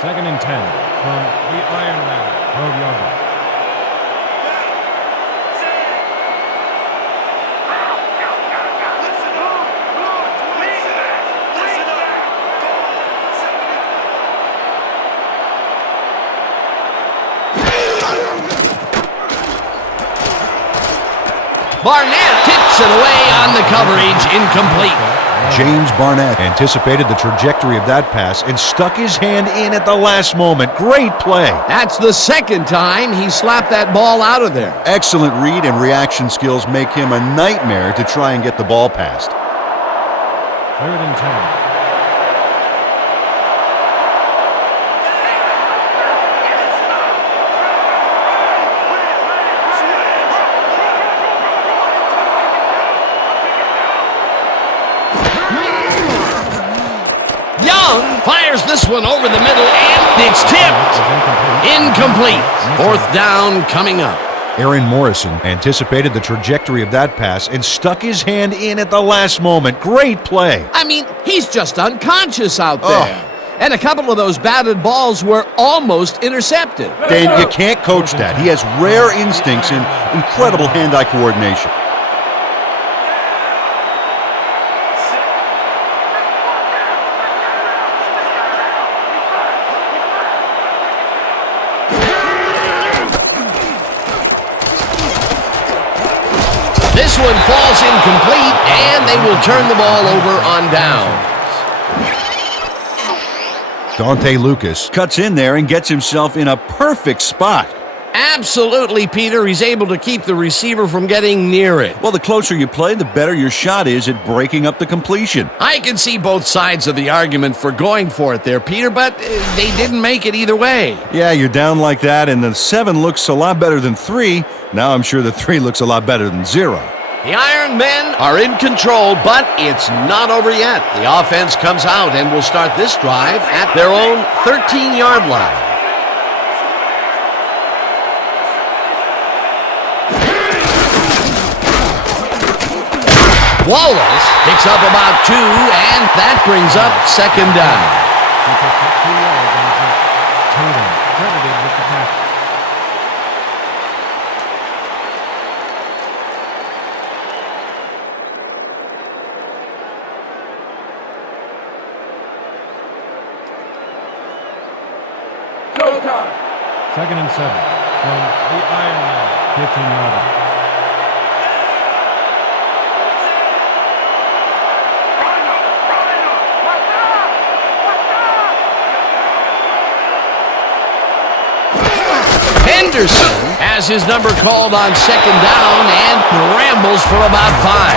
Second and 10 from the Ironman, Herb Yarder. Barnett tips it away on the coverage, incomplete. James Barnett anticipated the trajectory of that pass and stuck his hand in at the last moment. Great play. That's the second time he slapped that ball out of there. Excellent read and reaction skills make him a nightmare to try and get the ball past. Third and 10. Fires this one over the middle, and it's tipped. Incomplete. Fourth down coming up. Aaron Morrison anticipated the trajectory of that pass and stuck his hand in at the last moment. Great play. I mean, he's just unconscious out there. And a couple of those batted balls were almost intercepted. Dan, you can't coach that. He has rare instincts and incredible hand-eye coordination. This one falls incomplete, and they will turn the ball over on downs. Dante Lucas cuts in there and gets himself in a perfect spot. Absolutely, Peter. He's able to keep the receiver from getting near it. Well, the closer you play, the better your shot is at breaking up the completion. I can see both sides of the argument for going for it there, Peter, but they didn't make it either way. Yeah, you're down like that, and the 7 looks a lot better than 3. Now I'm sure the 3 looks a lot better than 0. The Iron Men are in control, but it's not over yet. The offense comes out and will start this drive at their own 13-yard line. Wallace picks up about 2, and that brings up second down. He picked up 2 yards on the play. Tatum credited with the tackle. Second and 7 from the Iron Man, 15-yard line. Henderson has his number called on second down and rambles for about 5.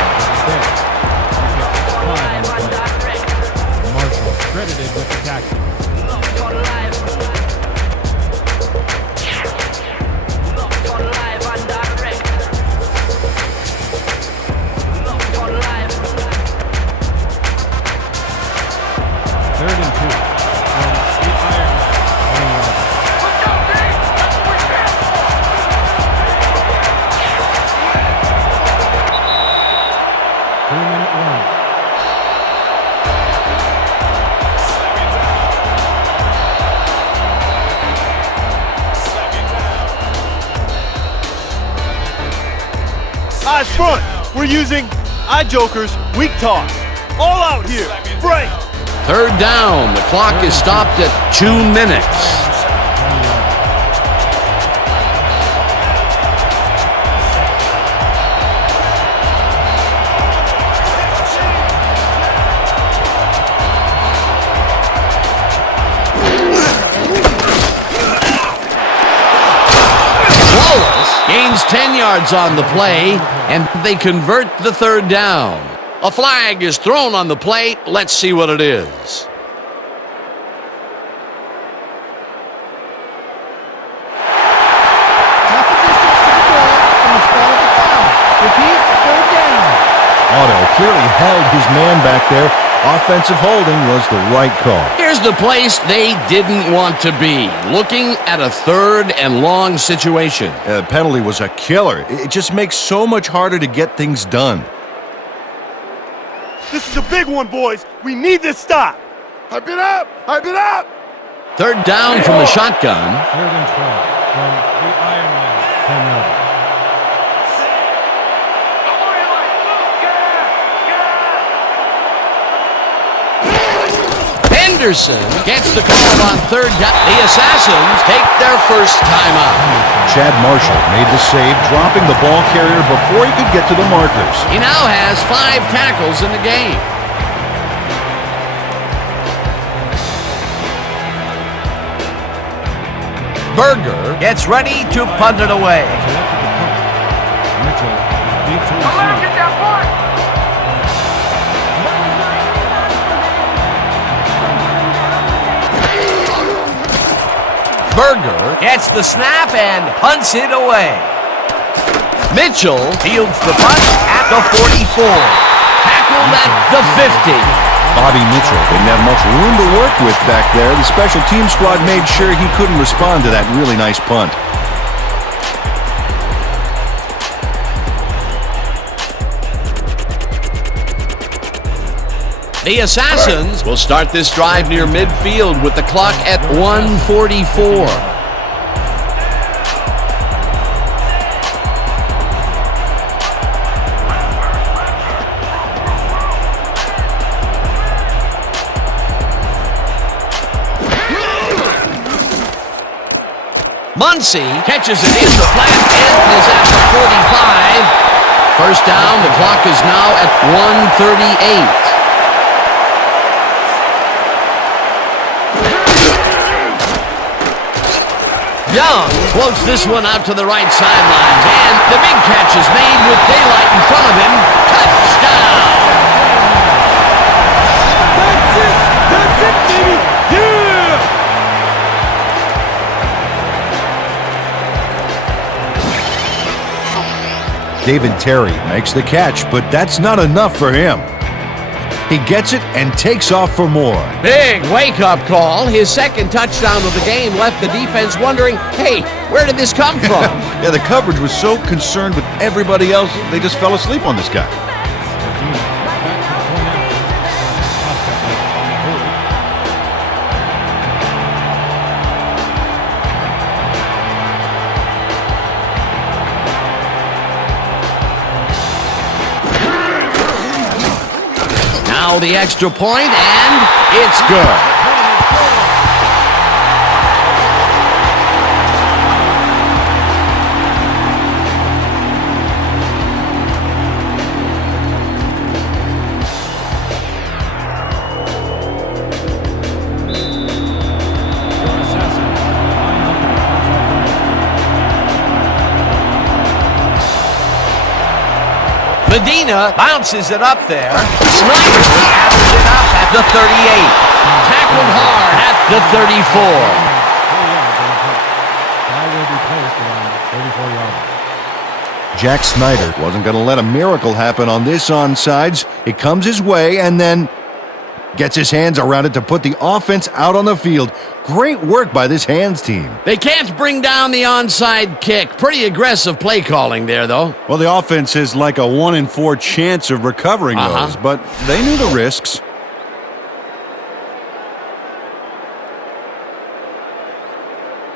Marshall credited with the tackle. Third and 2 from the Iron Man, 20-yard line. 3-minute warning. Eyes front. We're using eye jokers, weak toss. All out here. Break. Third down. The clock is stopped at 2 minutes. Gains 10 yards on the play, and they convert the third down. A flag is thrown on the play. Let's see what it is. Otto clearly held his man back there. Offensive holding was the right call. Here's the place they didn't want to be, looking at a 3rd and long situation. The penalty was a killer. It just makes so much harder to get things done. This is a big one, boys. We need this stop. Hype it up! Hype it up! Third down from the shotgun. 3rd and 12 from the Iron Man, 10-yard line. Henderson gets the call on third down. The Assassins take their first timeout. Chad Marshall made the save, dropping the ball carrier before he could get to the markers. He now has 5 tackles in the game. Berger gets ready to punt it away. Mitchell beats the Come on, receiver. get that point! Berger gets the snap and punts it away. Mitchell fields the punt at the 44. Tackled at the 50. Bobby Mitchell didn't have much room to work with back there. The special team squad made sure he couldn't respond to that really nice punt. The Assassins will start this drive near midfield with the clock at 1:44. Muncy catches it in the flat end, is at the 45. First down, the clock is now at 1:38. Young floats this one out to the right sidelines, and the big catch is made with daylight in front of him. Touchdown! That's it! That's it, baby! Yeah! David Terry makes the catch, but that's not enough for him. He gets it and takes off for more. Big wake-up call. His second touchdown of the game left the defense wondering, hey, where did this come from? Yeah, the coverage was so concerned with everybody else, they just fell asleep on this guy. Now the extra point, and it's good. Medina bounces it up there. Snyder gathers it up at the 38. Tackled hard at the 34. Jack Snyder wasn't going to let a miracle happen on this onside. It comes his way and then gets his hands around it to put the offense out on the field. Great work by this hands team. They can't bring down the onside kick. Pretty aggressive play calling there, though. Well, the offense has like a 1 in 4 chance of recovering those, but they knew the risks.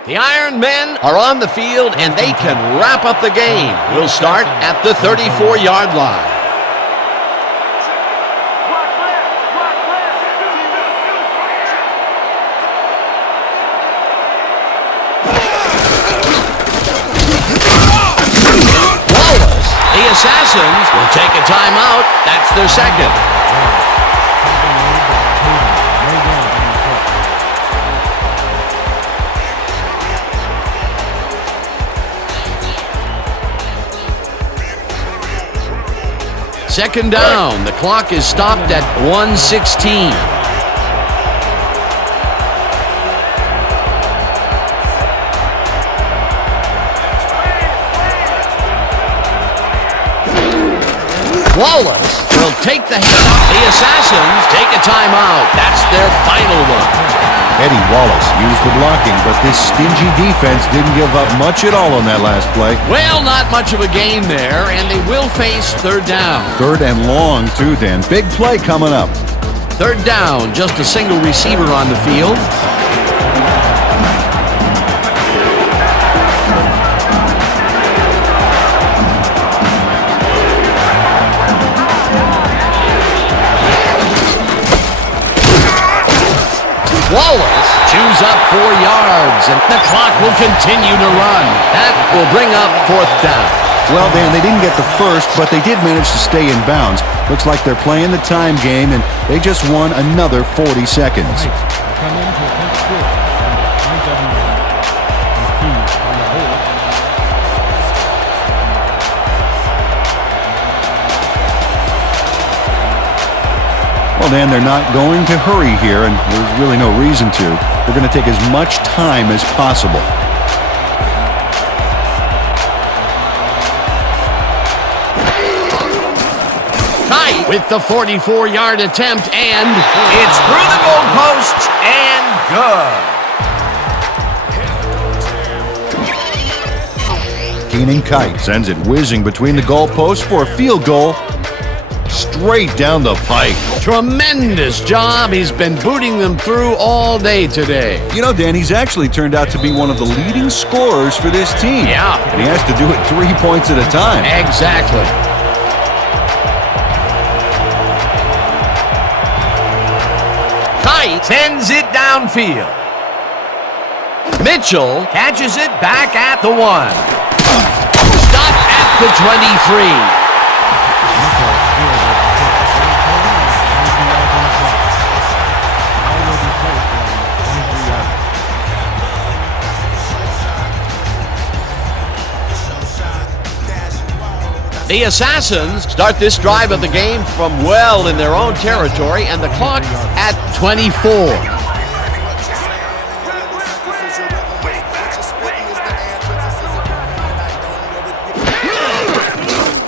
The Iron Men are on the field, and they can wrap up the game. We'll start at the 34-yard line. The Assassins will take a timeout. That's their second. Second down. The clock is stopped at 1:16. Wallace will take the hit. The Assassins take a timeout. That's their final one. Eddie Wallace used the blocking, but this stingy defense didn't give up much at all on that last play. Well, not much of a gain there, and they will face third down. Third and long, too, Dan. Big play coming up. Third down, just a single receiver on the field. Wallace chews up 4 yards, and the clock will continue to run. That will bring up fourth down. Well, Dan, they didn't get the first, but they did manage to stay in bounds. Looks like they're playing the time game, and they just won another 40 seconds. Well, Dan, they're not going to hurry here, and there's really no reason to. They're going to take as much time as possible. Tight with the 44-yard attempt, and it's through the goalposts and good. Keenan Kite sends it whizzing between the goalposts for a field goal. Straight down the pike. Tremendous job. He's been booting them through all day today. You know, Dan, he's actually turned out to be one of the leading scorers for this team. Yeah. And he has to do it 3 points at a time. Exactly. Kite sends it downfield. Mitchell catches it back at the 1. Stop at the 23. The Assassins start this drive of the game from well in their own territory, and the clock at 24.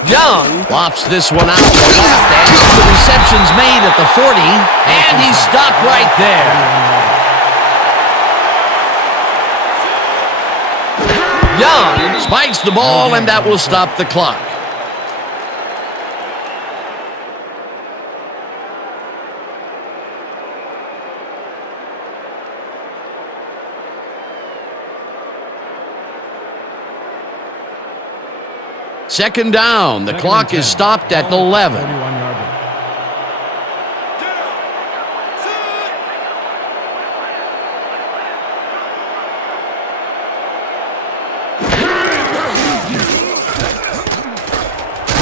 Young lofts this one out to the left, and the reception's made at the 40, and he's stopped right there. Young spikes the ball, and that will stop the clock. Second down. The clock is stopped at 11. 41-yard line.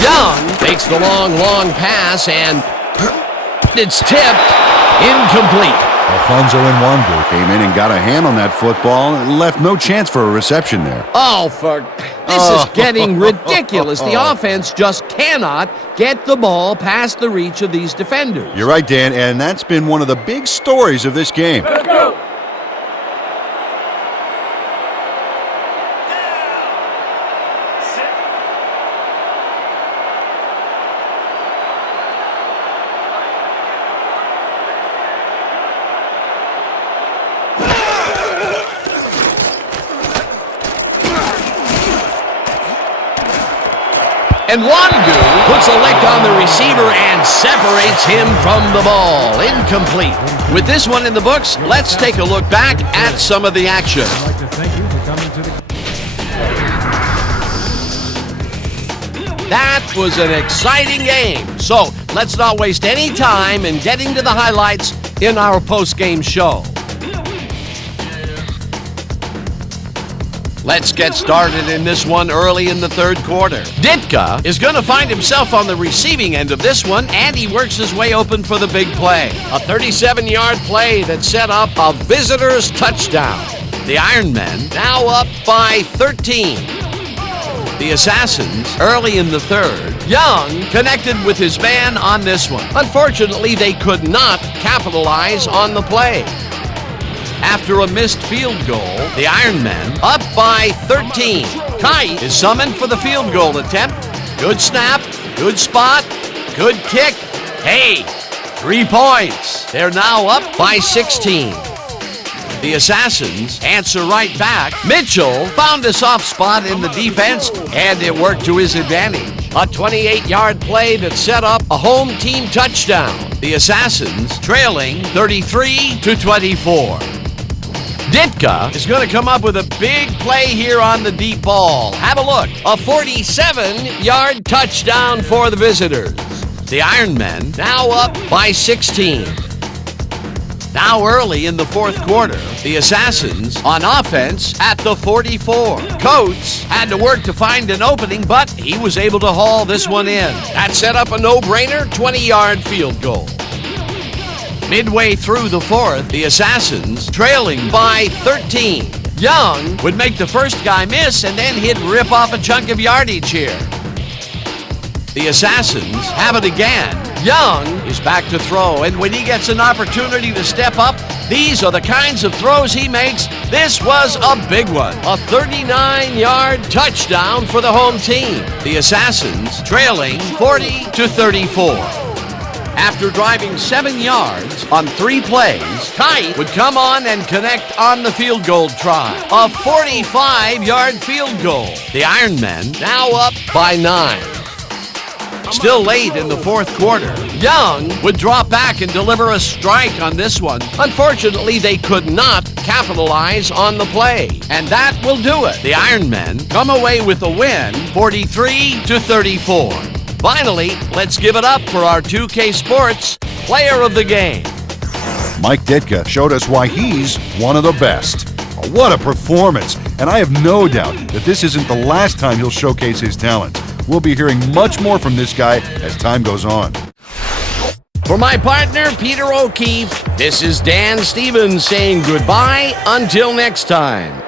Young takes the long pass, and it's tipped. Incomplete. Alfonso Nwangu came in and got a hand on that football and left no chance for a reception there. Oh, this is getting ridiculous. The offense just cannot get the ball past the reach of these defenders. You're right, Dan, and that's been one of the big stories of this game. Let's go. And Nwangu puts a lick on the receiver and separates him from the ball. Incomplete. With this one in the books, let's take a look back at some of the action. I'd like to thank you for coming to the... That was an exciting game. So let's not waste any time in getting to the highlights in our post-game show. Let's get started in this one early in the third quarter. Ditka is going to find himself on the receiving end of this one, and he works his way open for the big play. A 37-yard play that set up a visitor's touchdown. The Ironmen now up by 13. The Assassins early in the third. Young connected with his man on this one. Unfortunately, they could not capitalize on the play. After a missed field goal, the Ironmen up by 13. Kite is summoned for the field goal attempt. Good snap, good spot, good kick. Hey, 3 points. They're now up by 16. The Assassins answer right back. Mitchell found a soft spot in the defense, and it worked to his advantage. A 28-yard play that set up a home team touchdown. The Assassins trailing 33-24. Ditka is going to come up with a big play here on the deep ball. Have a look. A 47-yard touchdown for the visitors. The Ironmen now up by 16. Now early in the fourth quarter, the Assassins on offense at the 44. Coates had to work to find an opening, but he was able to haul this one in. That set up a no-brainer 20-yard field goal. Midway through the fourth, the Assassins trailing by 13. Young would make the first guy miss, and then he'd rip off a chunk of yardage here. The Assassins have it again. Young is back to throw, and when he gets an opportunity to step up, these are the kinds of throws he makes. This was a big one. A 39-yard touchdown for the home team. The Assassins trailing 40-34. After driving 7 yards on 3 plays, Kite would come on and connect on the field goal try. A 45-yard field goal. The Ironmen now up by 9. Still late in the fourth quarter, Young would drop back and deliver a strike on this one. Unfortunately, they could not capitalize on the play, and that will do it. The Ironmen come away with a win, 43-34. Finally, let's give it up for our 2K Sports Player of the Game. Mike Ditka showed us why he's one of the best. What a performance! And I have no doubt that this isn't the last time he'll showcase his talent. We'll be hearing much more from this guy as time goes on. For my partner, Peter O'Keefe, this is Dan Stevens saying goodbye until next time.